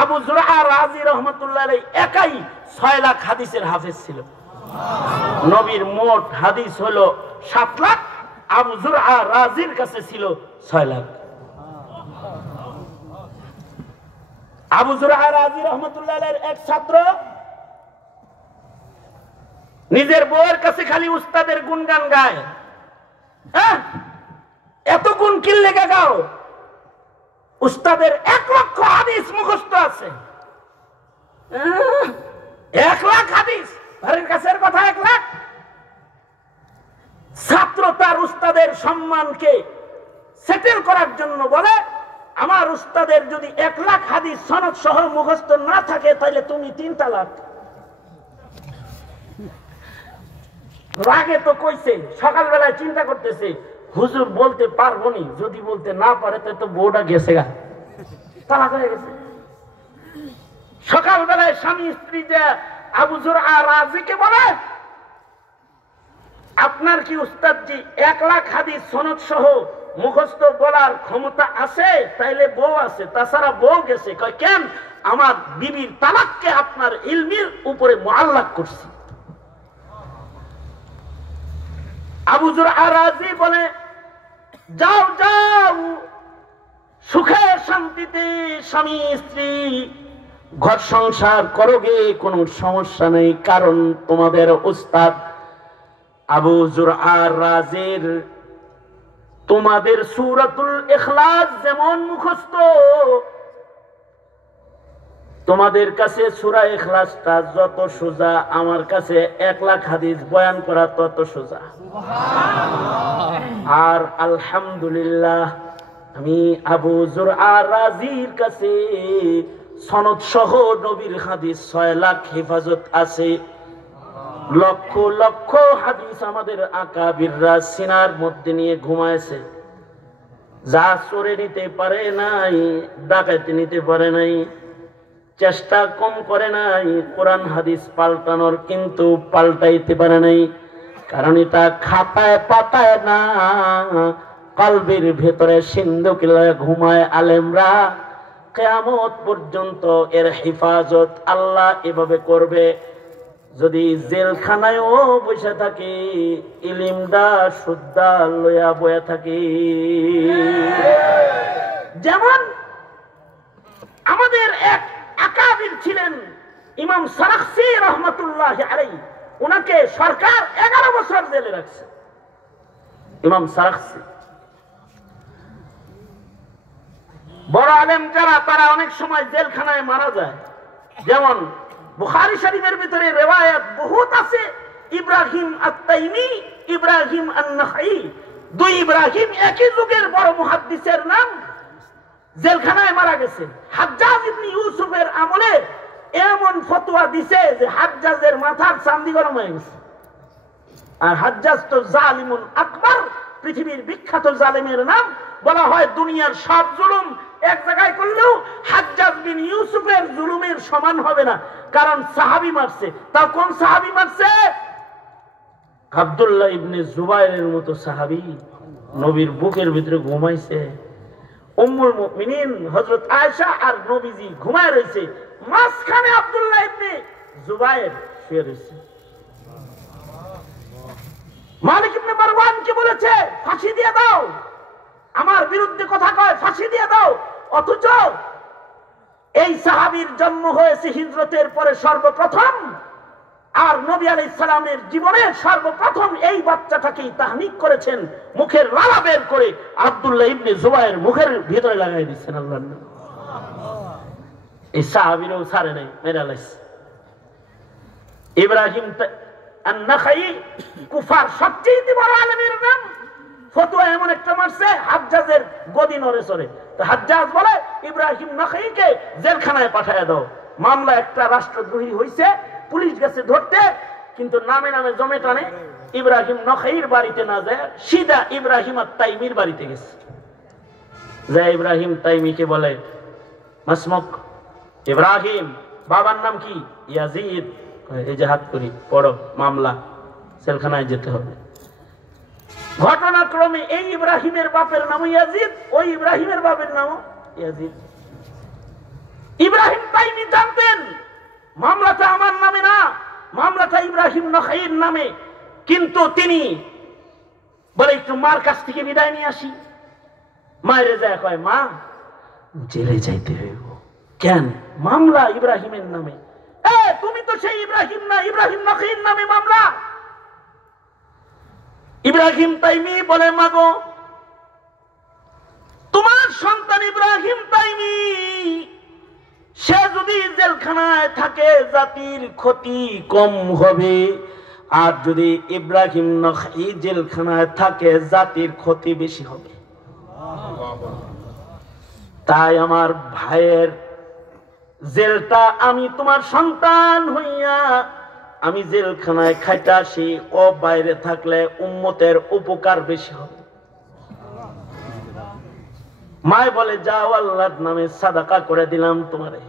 আবু জুরআ রাজি রহমাতুল্লাহ আলাইহি একাই 6 লাখ হাদিসের হাফেজ ছিল। নবীর মোট হাদিস হলো 7 লাখ, আবু জুরআ রাজির কাছে ছিল 6 লাখ। আবু জুরআ রাজি রহমাতুল্লাহ আলাইহির এক ছাত্র নিজের বউয়ের কাছে খালি উস্তাদের গুণগান গায়। এত গুণ কি লেগে গাও? উস্তাদের 1 লক্ষ হাদিস মুখস্থ আছে। 1 লাখ হাদিস, বাড়ির কাছের কথা 1 লাখ। ছাত্র তার উস্তাদের সম্মানকে সেটেল করার জন্য বলে, আমার উস্তাদের যদি 1 লাখ হাদিস সনদ সহ মুখস্থ না থাকে তাহলে তুমি 3 তালাক। রাগে তো কইছে, সকালবেলায় চিন্তা করতেছে, হুজুর বলতে পারবো নি, যদি বলতে না পারে তো বউটা গেছে গা, তালাক হয়ে গেছে। সকালবেলায় স্বামী স্ত্রী যে আবু জুরআ রাজিকে বলে, আপনার কি উস্তাদজি 1 লাখ হাদিস সনদ সহ মুখস্থ বলার ক্ষমতা আছে? তাইলে বউ আছে, তাছাড়া বউ গেছে। কয় কেন? আমার বিবির তালাককে আপনার ইলমের উপরে মুআল্লাক করছি। আবু জুরআ রাজি বলে, যাও যাও, সুখে শান্তিতে স্বামী স্ত্রী ঘর সংসার করোগে, কোনো সমস্যা নেই। কারণ তোমাদের উস্তাদ আবু জুরআ রাজির তোমাদের সূরাতুল ইখলাস যেমন মুখস্থ, তোমাদের কাছে সূরা ইখলাসটা যত সোজা, আমার কাছে 1 লাখ হাদিস বয়ান করা তত সোজা। আর আলহামদুলিল্লাহ, আমি আবু জুরআ রাজির কাছে সনদ সহ নবীর হাদিস 6 লাখ হেফাজত আছে। লক্ষ লক্ষ হাদিস আমাদের আকাবিররা সিনার মধ্যে নিয়ে ঘুমাইছে। যা চোরে নিতে পারে নাই, ডাকাইতে নিতে পারে নাই, চেষ্টা কম করে নাই কোরআন হাদিস পাল্টানোর, কিন্তু পাল্টাইতে পারে নাই। কারণ এটা খাতায় পাতায় না, কলবের ভেতরে সিন্ধুক লয়ে ঘুমায় আলেমরা। কিয়ামত পর্যন্ত এর হেফাজত আল্লাহ এভাবে করবে। যদি জেলখানায়ও বসে থাকে, ইলিমদা সুদ্দা লইয়া বয়া থাকে। যেমন আমাদের এক আকাবির ছিলেন ইমাম সারাখসি রহমাতুল্লাহি আলাইহি, উনাকে সরকার 11 বছর জেলে রাখছে। ইমাম সারাখসি বড় আলেম যারা, তারা অনেক সময় জেলখানায় মারা যায়। যেমন বুখারী শরীফের ভিতরে রিওয়ায়াত বহুত আছে, ইব্রাহিম আত-তাইমি, ইব্রাহিম আন-নাখাই, দুই ইব্রাহিম একই যুগের বড় মুহাদ্দিসের নাম, জেলখানায় মারা গেছে। হাজ্জাজ ইবনে ইউসুফের আমলে এমন ফতোয়া দিছে যে হাজ্জাজের মাথার চান্দি গরম হয়ে গেছে। আর হাজ্জাজ তো জালিমুন আকবার, পৃথিবীর বিখ্যাত জালেমের নাম। বলা হয় দুনিয়ার সব জুলুম এক জায়গায় করলেও হাজ্জাজ বিন ইউসুফের জুলুমের সমান হবে না, কারণ সাহাবী মারছে। তা কোন সাহাবী মারছে? আব্দুল্লাহ ইবনে জুবাইরের মতো সাহাবী, নবীর বুকের ভিতরে ঘুমাইছে। উম্মুল মুমিনিন হযরত আয়েশা আর নবীজি ঘুমায় রয়েছে, মাঝখানে আব্দুল্লাহ ইবনে জুবাইর শুয়ে রয়েছে। মালিক ইবনে মারওয়ান কি বলেছে? ফাঁসি দিয়ে দাও, আমার বিরুদ্ধে কথা কয়, ফাঁসি দিয়ে দাও। অথচ এই সাহাবীর জন্ম হয়েছে হিজরতের পরে সর্বপ্রথম, আর নবী আলাইহিস সালামের জীবনের সর্বপ্রথম এই বাচ্চাটাকেই তাহনিক করেছেন, মুখের লালা বের করে আব্দুল্লাহ ইবনে জুবাইর মুখের ভিতরে লাগাই দিচ্ছেন আল্লাহর নাম। এই সাহাবীরও ছাড়ে নাই, মেরে লাইছে। ইব্রাহিম আন-নাখাই কুফার সবচেয়ে বড় আলেমের নাম, ফতোয়া এমন একটা মারছে হাজ্জাজের গদি নড়ে চড়ে। তো হাজ্জাজ বলে ইব্রাহিম নাখাইকে জেলখানায় পাঠায় দাও। মামলা একটা রাষ্ট্রদ্রোহী হইছে, পুলিশ গেছে ধরতে, কিন্তু নামে নামে জমে টানে ইব্রাহিম নাখাইর বাড়িতে না যায়, সিধা ইব্রাহিম আত-তাইমির বাড়িতে গেছে। যে ইব্রাহিম তাইমিকে বলে, মাসমুক ইব্রাহিম, বাবার নাম কি? ইয়াজিদ। এই যে হাত করি পড়ো, মামলা, জেলখানায় যেতে হবে। ঘটনাক্রমে এই ইব্রাহিমের বাপের নাম ইয়াজিদ, ওই ইব্রাহিমের বাপের নাম ইয়াজিদ। ইব্রাহিম তাইমি জানতেন মামলাটা আমার নামে না, মামলাটা ইব্রাহিম নাখাইর নামে, কিন্তু তিনি বলে একটু মার কাছ থেকে বিদায় নিয়ে আসি। মায়ের যায় কয়, মা জেলে যাইতে হইব। কেন? মামলা ইব্রাহিমের নামে। তুমি তো সেই ইব্রাহিম না, ইব্রাহিম নাখাইর নামে মামলা। ইব্রাহিম তাইমি বলে, মাগো তোমার সন্তান ইব্রাহিম তাইমি, সে যদি জেলখানায় থাকে জাতির ক্ষতি কম হবে, আর যদি ইব্রাহিম নাখাই জেলখানায় থাকে জাতির ক্ষতি বেশি হবে। তাই আমার ভাইয়ের জেলটা আমি তোমার সন্তান হইয়া আমি জেলখানায় খাইতে আসি, ও বাইরে থাকলে উম্মতের উপকার বেশি হবে। মায় বলে, যাও আল্লাহর নামে সাদাকা করে দিলাম তোমারে।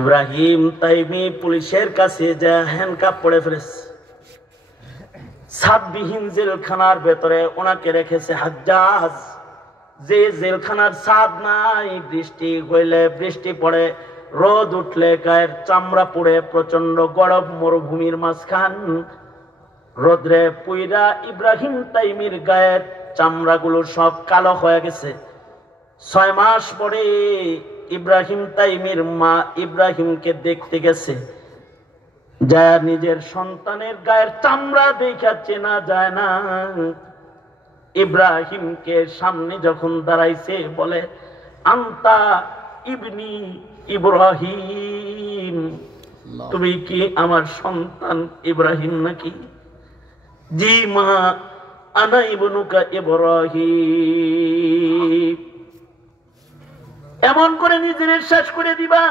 ইব্রাহিম তাইমি পুলিশের কাছে যা হ্যান্ডকাপ পড়ে ফেলেছে। ছাদবিহীন জেলখানার ভেতরে ওনাকে রেখেছে হাজ্জাজ, যে জেলখানার ছাদ নাই, বৃষ্টি হইলে বৃষ্টি পড়ে, রোদ উঠলে গায়ের চামড়া পুড়ে, প্রচন্ড গরম মরুভূমির মাঝখান, রোদ্রে পুইরা ইব্রাহিম তাইমির গায়ের চামড়াগুলো সব কালো হয়ে গেছে। 6 মাস পরে ইব্রাহিম তাইমির মা ইব্রাহিমকে দেখতে গেছে, যা নিজের সন্তানের গায়ের চামড়া দেখা চেনা যায় না। ইব্রাহিমকে সামনে যখন দাঁড়াইছে বলে, আন্তা ইবনি ইব্রাহিম, তুমি কি আমার সন্তান ইব্রাহিম নাকি? জি মা, আনা ইবনুকা ইব্রাহিম। এমন করে নিজের শেষ করে দিবা?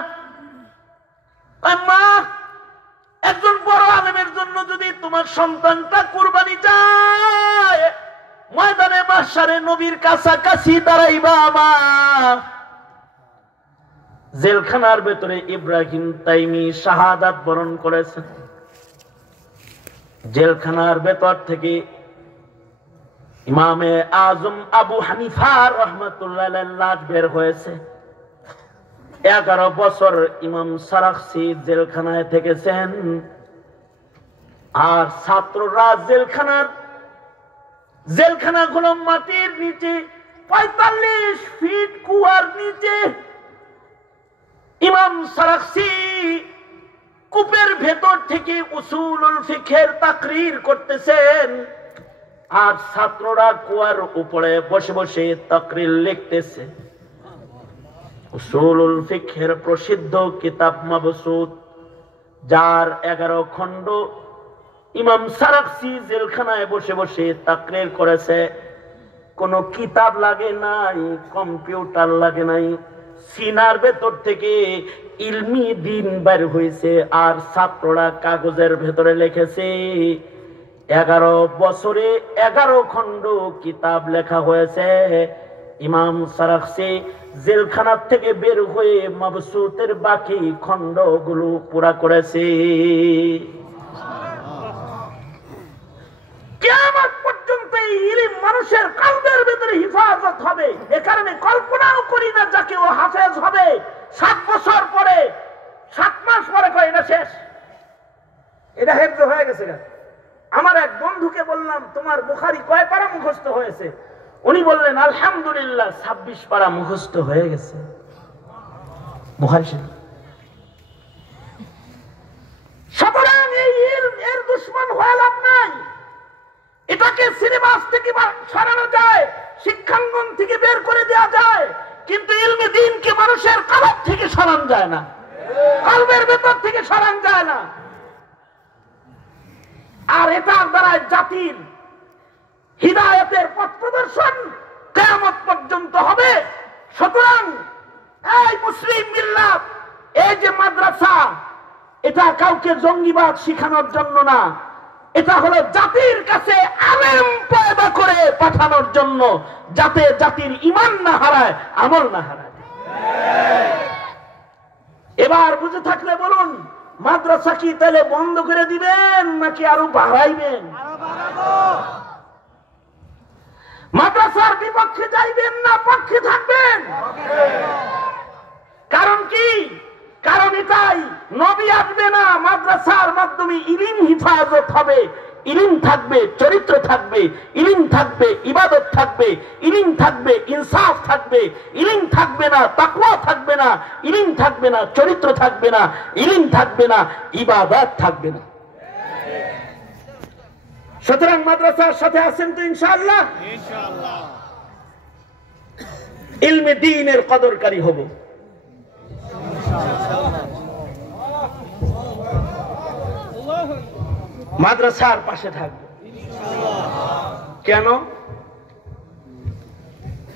মা একজন বড় আলেমের জন্য যদি তোমার সন্তানটা কুরবানি যায়, ময়দানে মাহশারে নবীর কাছাকাছি দাঁড়াইবা মা। জেলখানার ভেতরে ইব্রাহিম তাইমি শাহাদাত বরণ করেছেন। জেলখানার ভেতর থেকে ইমামে আজম আবু হানিফা রহমাতুল্লাহ আলাইহির লাশ বের হয়েছে। 11 বছর ইমাম সারাখসি জেলখানায় থেকেছেন। আর ছাত্ররা জেলখানাগুলো মাটির নিচে, 45 ফিট কুয়ার নিচে। ইমাম সারাখসি কূপের ভেতর থেকে উসুলুল ফিকহের তাকরীর করতেছেন, আর ছাত্ররা কুয়ার উপরে বসে বসে তাকরীর লিখতেছে। উসুলুল ফিকহের প্রসিদ্ধ কিতাব মাবসুত, যার 11 খণ্ড ইমাম সারাখসি জেলখানায় বসে বসে তাকরীর করেছে। কোনো কিতাব লাগে নাই, কম্পিউটার লাগে নাই, সিনার ভেতর থেকে ইলমি দিন বের হয়েছে, আর ছাত্ররা কাগজের ভেতরে লিখেছে। 11 বছরে 11 খণ্ড কিতাব লেখা হয়েছে। ইমাম সারাখসি জেলখানার থেকে বের হয়ে মাবসুতের বাকি খণ্ডগুলো পুরা করেছে। কিয়ামত পর্যন্ত এই ইলম মানুষের কলবের ভিতরে হিফাজত হবে। এ কারণে কল্পনাও করি না যাকে ও হাফেজ হবে 7 বছর পরে, 7 মাস পরে কয় এটা শেষ, এটা হেফজ হয়ে গেছে। আমার এক বন্ধুকে বললাম, তোমার বুখারী কয় পারা মুখস্থ হয়েছে? উনি বললেন, আলহামদুলিল্লাহ 26 পারা মুখস্থ হয়ে গেছে বুখারী শরীফ। সুতরাং এই ইলম এর দুশমন হয়ে লাভ নাই। এটাকে সিলেবাস থেকে সরানো যায়, শিক্ষাঙ্গন থেকে বের করে দেওয়া যায়, কিন্তু ইলমে দ্বীনকে মানুষের কলব থেকে সরানো যায় না, কলবের ভেতর থেকে সরানো যায় না। আর এটার দ্বারা জাতির হিদায়াতের পথ প্রদর্শন কিয়ামত পর্যন্ত হবে। সুতরাং এই মুসলিম মিল্লাত, এই যে মাদ্রাসা, এটা কাউকে জঙ্গিবাদ শিখানোর জন্য না, এটা হলো জাতির কাছে আলেম পয়দা করে পাঠানোর জন্য, যাতে জাতির ঈমান না হারায়, আমল না হারায়। এবার বুঝে থাকলে বলুন, মাদ্রাসা কি তাহলে বন্ধ করে দিবেন নাকি আরো বাড়াইবেন? মাদ্রাসার বিপক্ষে যাইবেন না পক্ষে থাকবেন? কারণ কি? কারণ এটাই, নবী আসবে না, মাদ্রাসার মাধ্যমে ইলম হিফাজত হবে, ইলম থাকবে, চরিত্র থাকবে, ইলম থাকবে, ইবাদত থাকবে, ইলম থাকবে, ইনসাফ থাকবে, ইলম থাকবে না তাকওয়া থাকবে না, ইলম থাকবে না চরিত্র থাকবে না, ইলম থাকবে না ইবাদত থাকবে না। সুতরাং মাদ্রাসার সাথে আছেন তো ইনশাআল্লাহ? ইনশাআল্লাহ। ইলমে দ্বীনের কদরকারী হব। মাদ্রাসার পাশে থাকবো। কেন?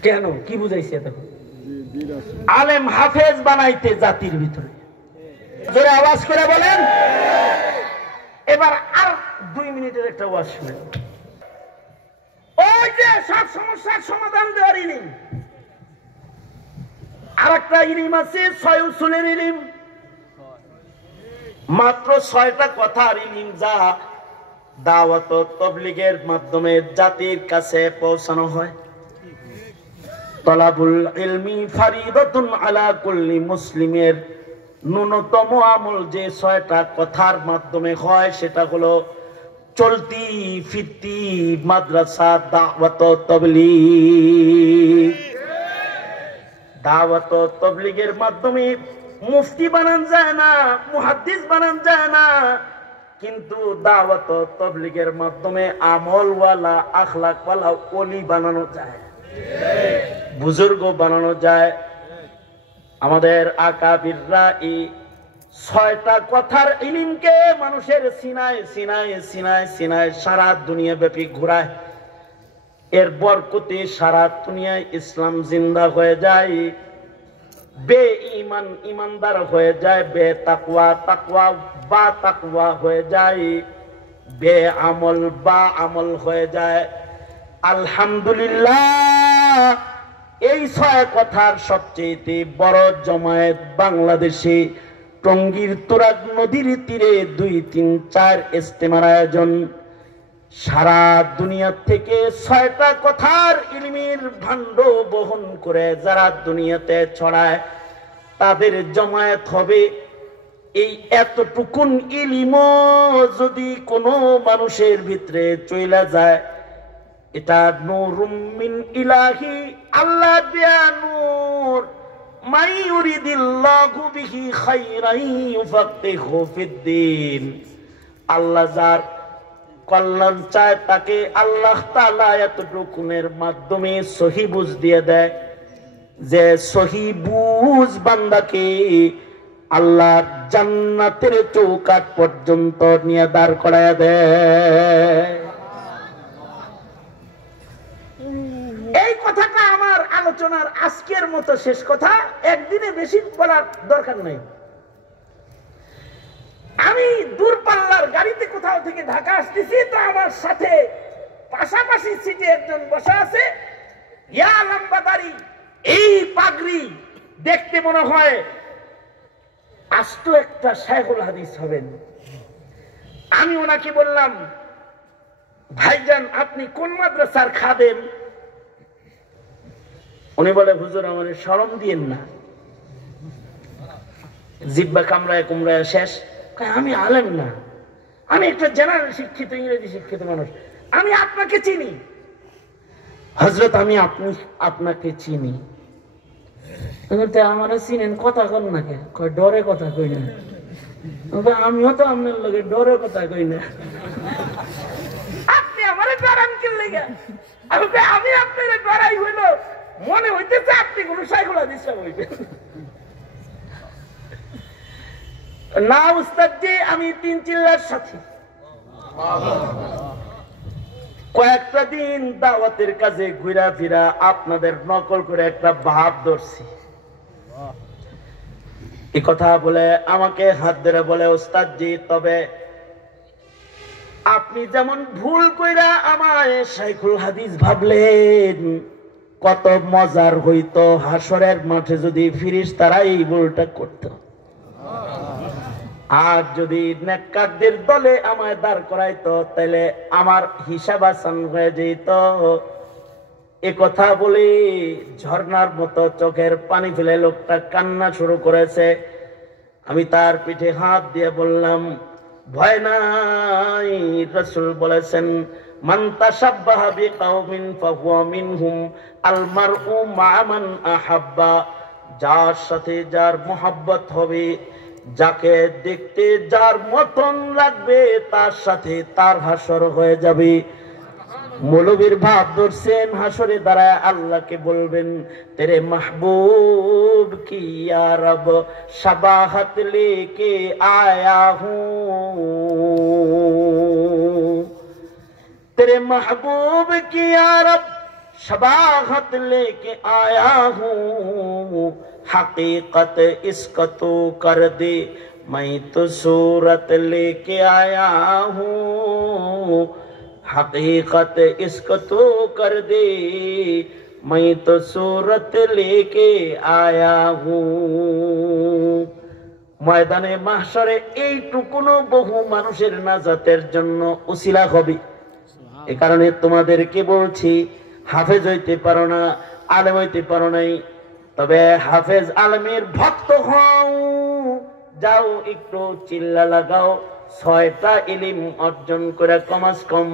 কেন কি বুঝাইছে? দেখো, আলেম হাফেজ বানাইতে জাতির ভিতরে। জোরে আওয়াজ করে বলেন। এবার আর 2 মিনিটের একটা ওয়াজ শুনে, ওই যে সব সমস্যার সমাধান দেওয়ার ইলম, আর একটা ইলম আছে 6 উসুলের ইলম, মাত্র 6টা কথার ইলম, যা দাওয়াত ও তাবলীগের মাধ্যমে জাতির কাছে পৌঁছানো হয়। তলাবুল ইলমি ফরিদাতুন আলা কুল্লি মুসলিমের ন্যূনতম আমল যে 6টা কথার মাধ্যমে হয়, সেটা হলো চলতি ফিরতি মাদ্রাসা দাওয়াত ও তাবলীগ। দাওয়াত ও তাবলীগের মাধ্যমে মুফতি বানান যায় না, মুহাদ্দিস বানান যায় না, কিন্তু দাওয়াত ও তাবলীগের মাধ্যমে আমলওয়ালা, আখলাকওয়ালা ওলি বানানো যায়, বুজুর্গ বানানো যায়। আমাদের আকাবিররা এই 6টা কথার ইলমকে মানুষের সিনায় সিনায় সিনায় সিনায় সারা দুনিয়া ব্যাপী ঘোরায়। এর বরকতে সারা দুনিয়ায় ইসলাম জিন্দা হয়ে যায়। বেঈমান ইমানদার হয়ে যায়, বেতাকওয়া তাকওয়া বা তাকওয়া হয়ে যায়, বেআমল বা আমল হয়ে যায়। আলহামদুলিল্লাহ, এই 6 কথার সবচেয়ে বড় জমায়েত বাংলাদেশে টঙ্গীর তুরাগ নদীর তীরে 2, 3, 4 ইজতেমার আয়োজন। সারা দুনিয়া থেকে 6টা কথার ইলমের ভাণ্ড বহন করে যারা দুনিয়াতে ছড়ায় তাদের জমায়েত হবে। এই এতটুকুন ইলমও যদি কোনো মানুষের ভিতরে চইলা যায়, এটা নূরুম মিন ইলাহি, আল্লাহ দেয়া নূর। মাই ইউরিদিল্লাহু বিহি খাইরান ইউফাক্কিহু ফিদ্দীন। আল্লাহ যার কল্যাণ চায় তাকে আল্লাহ তাআলা এতটুকুনের মাধ্যমে সহি বুঝ দিয়ে দেয়, যে সহি বুঝ বান্দাকে আল্লাহ জান্নাতের চৌকাঠ পর্যন্ত নিয়ে দাঁড় করায় দেয়। এই কথাটা আমার আলোচনার আজকের মতো শেষ কথা, একদিনে বেশি বলার দরকার নেই। আমি দূরপাল্লার গাড়িতে কোথাও থেকে ঢাকা আসতেছি, তো আমার সাথে পাশাপাশি সিটে একজন বসা আছে, ইয়া লম্বা দাড়ি, এই পাগড়ি, দেখতে মনে হয় আস্ত একটা শাইখুল হাদিস হবেন। আমি ওনাকে বললাম, ভাইজান আপনি কোন মাদ্রাসার খাদেম? উনি বলে, হুজুর আমার শরম দিয়েন না, জিব্বা কামড়ায় কুমড়ায় শেষ। আমি আলেম না, আমি একটা জেনারেল শিক্ষিত, ইংরেজি শিক্ষিত মানুষ, আমি আপনাকে চিনি। হযরত আমি আপনাকে চিনি। আমার চিনেন, কথা কন না কে? ডরে কথা কই না। আমিও তো আপনার লগে ডরে কথা কই না। আপনি আমার ডরান কি লেগে? আমি আপনার ডরাই হইল, মনে হইতেছে আপনি কোন শাইখুল হাদিস হইবেন না। উস্তাদ জি, আমি 3 চিল্লার সাথে কয়েকটা দিন দাওয়াতের কাজে ঘুরা ফিরা আপনাদের নকল করে একটা ভাব ধরছি। এই কথা বলে আমাকে হাত ধরে বলে, উস্তাদ জি, তবে আপনি যেমন ভুল কইরা আমায় শাইখুল হাদিস ভাবলেন, কত মজার হইতো হাসরের মাঠে যদি ফেরেশতারা এই ভুলটা করত, আর যদি নেককারদের দলে আমায় দাঁড় করাইতো, তাহলে আমার হিসাব আসান হয়ে যেত। এ কথা বলে ঝর্ণার মতো চোখের পানি ফেলে লোকটা কান্না শুরু করেছে। আমি তার পিঠে হাত দিয়ে বললাম, ভয় নাই, রাসূল বলেছেন, মান তাশাব্বাহা বিকাওমিন ফাহুয়া মিনহুম, আল মারউ মা মান আহাব্বা। যার সাথে যার মোহাব্বত হবে, যাকে দেখতে যার মতন লাগবে, তার সাথে তার হাসর হয়ে যাবে। মৌলবীর ভাব ধরছেন, হাসরে দাঁড়ায় আল্লাহকে বলবেন, তেরে মাহবুব কি ইয়া রব শাবাহাত লেকে আয়া হুঁ, তেরে মাহবুব কি ইয়া রব শাবাহাত লেকে আয়া হুঁ, हकीकत इसका तो कर दे, मैं तो सूरत लेके आया हूँ, हकीकत इसका तो कर दे, मैं तो सूरत लेके आया हूँ। ময়দানে মাহশরে এইটুকুনো বহু মানুষের নাজাতের জন্য উসিলা হবে। এ কারণে তোমাদেরকে বলছি, হাফেজ হইতে পারো না, আলেম হইতে পারো নাই, তবে হাফেজ আলমের ভক্ত হও, যাও একটু চিল্লা লাগাও, 6টা ইলম অর্জন করে কমাস কম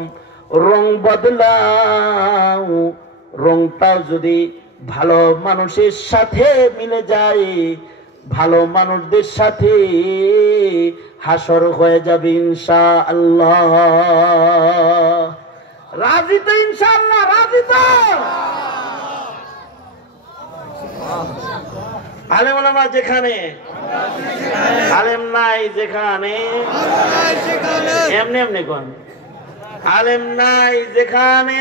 রং বদলাও। রংটাও যদি ভালো মানুষের সাথে মিলে যায়, ভালো মানুষদের সাথে হাসর হয়ে যাবে ইনশাআল্লাহ। রাজি তো? ইনশাআল্লাহ রাজি তো? আলেম ওলামা যেখানে, আলেম নাই যেখানে, এমনি এমনি কোন আলেম নাই যেখানে,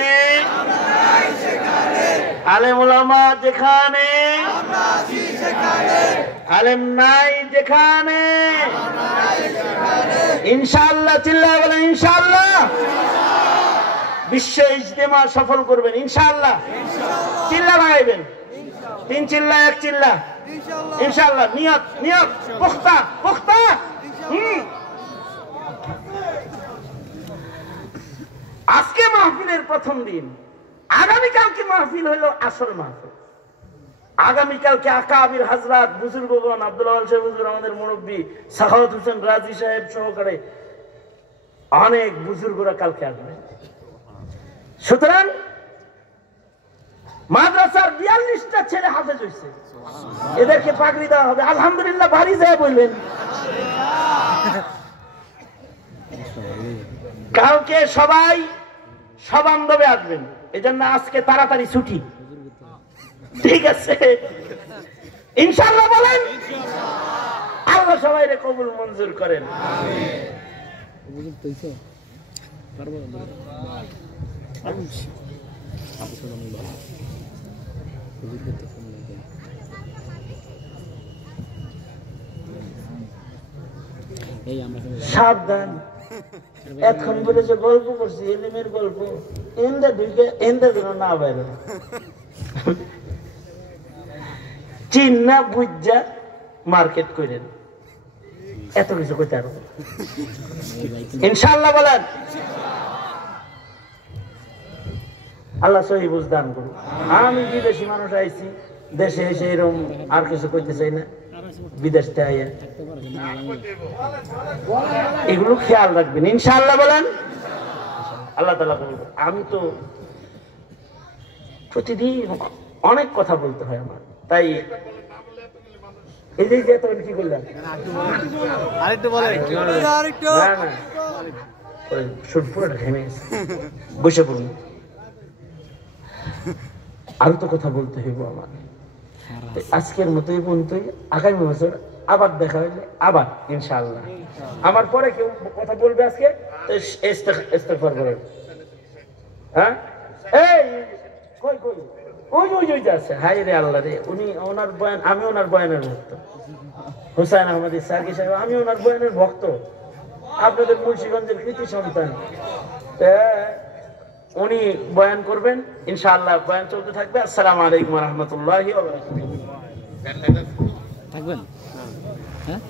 আলেম ওলামা যেখানে, আলেম নাই যেখানে, ইনশাআল্লাহ চিল্লায় বলেন ইনশাআল্লাহ। বিশ্ব ইজতেমা সফল করবেন ইনশাআল্লাহ। চিল্লা লাগাইবেন, 3 চিল্লা 1 চিল্লা ইনশাআল্লাহ। নিয়ত নিয়ত পুখতা পুখতা। আজকে মাহফিলের প্রথম দিন, আগামীকালকে মাহফিল হলো আসল মাহফিল। আগামীকালকে আকাবির হাজরাত বুজুর্গগণ, আব্দুল সাহেব হুজুর, আমাদের মুরব্বী সাখাওয়াত হোসেন রাজি সাহেব সহকারে অনেক বুজুর্গরা কালকে আসবে। সুতরাং মাদ্রাসার 42টা ছেলে হাফেজ হয়েছে, এদেরকে পাগড়ি দেওয়া হবে। আলহামদুলিল্লাহ বাড়ি যায় বলবেন। কালকে সবাই সবান্ধবে আসবেন, এজন্য আজকে তাড়াতাড়ি ছুটি, ঠিক আছে ইনশাআল্লাহ বলেন। আল্লাহ সবাই রে কবুল মঞ্জুর করেন। সাবধান, এখন বলে যে গল্প করছি এলিমের গল্প, এন্দা ঢুকে এন্দা যেন না বাইরে, চিন্না বুঝা মার্কেট করেন, এত কিছু করতে পারবো ইনশাআল্লাহ বলেন। আল্লাহ সহি বুঝ দান করুন। আমি বিদেশি মানুষ আইছি, দেশে এসে এরকম আর কিছু করতে চাই না, বিদেশ থেকে আইয়া এগুলো খেয়াল রাখবেন ইনশাআল্লাহ বলেন। আল্লাহ তাআলা বলবেন। আমি তো প্রতিদিন অনেক কথা বলতে হয় আমার, তাই এই যে তখন কি করলাম পুরোটা ঘেমে বসে পড়ুন। আরো তো কথা বলতে হইব আমার। আজকের মতোই বলতে, আগামী বছর আবার দেখা হইলে আবার ইনশাআল্লাহ। আমার পরে কেউ কথা বলবে আজকে ইস্তেগফার করেন। হ্যাঁ এই কই কই ওই ওই ওই যাচ্ছে, হাই রে আল্লাহ রে, উনি ওনার বয়ান, আমি ওনার বয়ানের ভক্ত। হুসাইন আহমদ সাকি সাহেব, আমি ওনার বয়ানের ভক্ত, আপনাদের মুন্সিগঞ্জের কৃতি সন্তান। উনি বয়ান করবেন ইনশাআল্লাহ, বয়ান চলতে থাকবে। আসসালামু আলাইকুম ওয়া রাহমাতুল্লাহি ওয়া বারাকাতুহু। থাকবেন হ্যাঁ।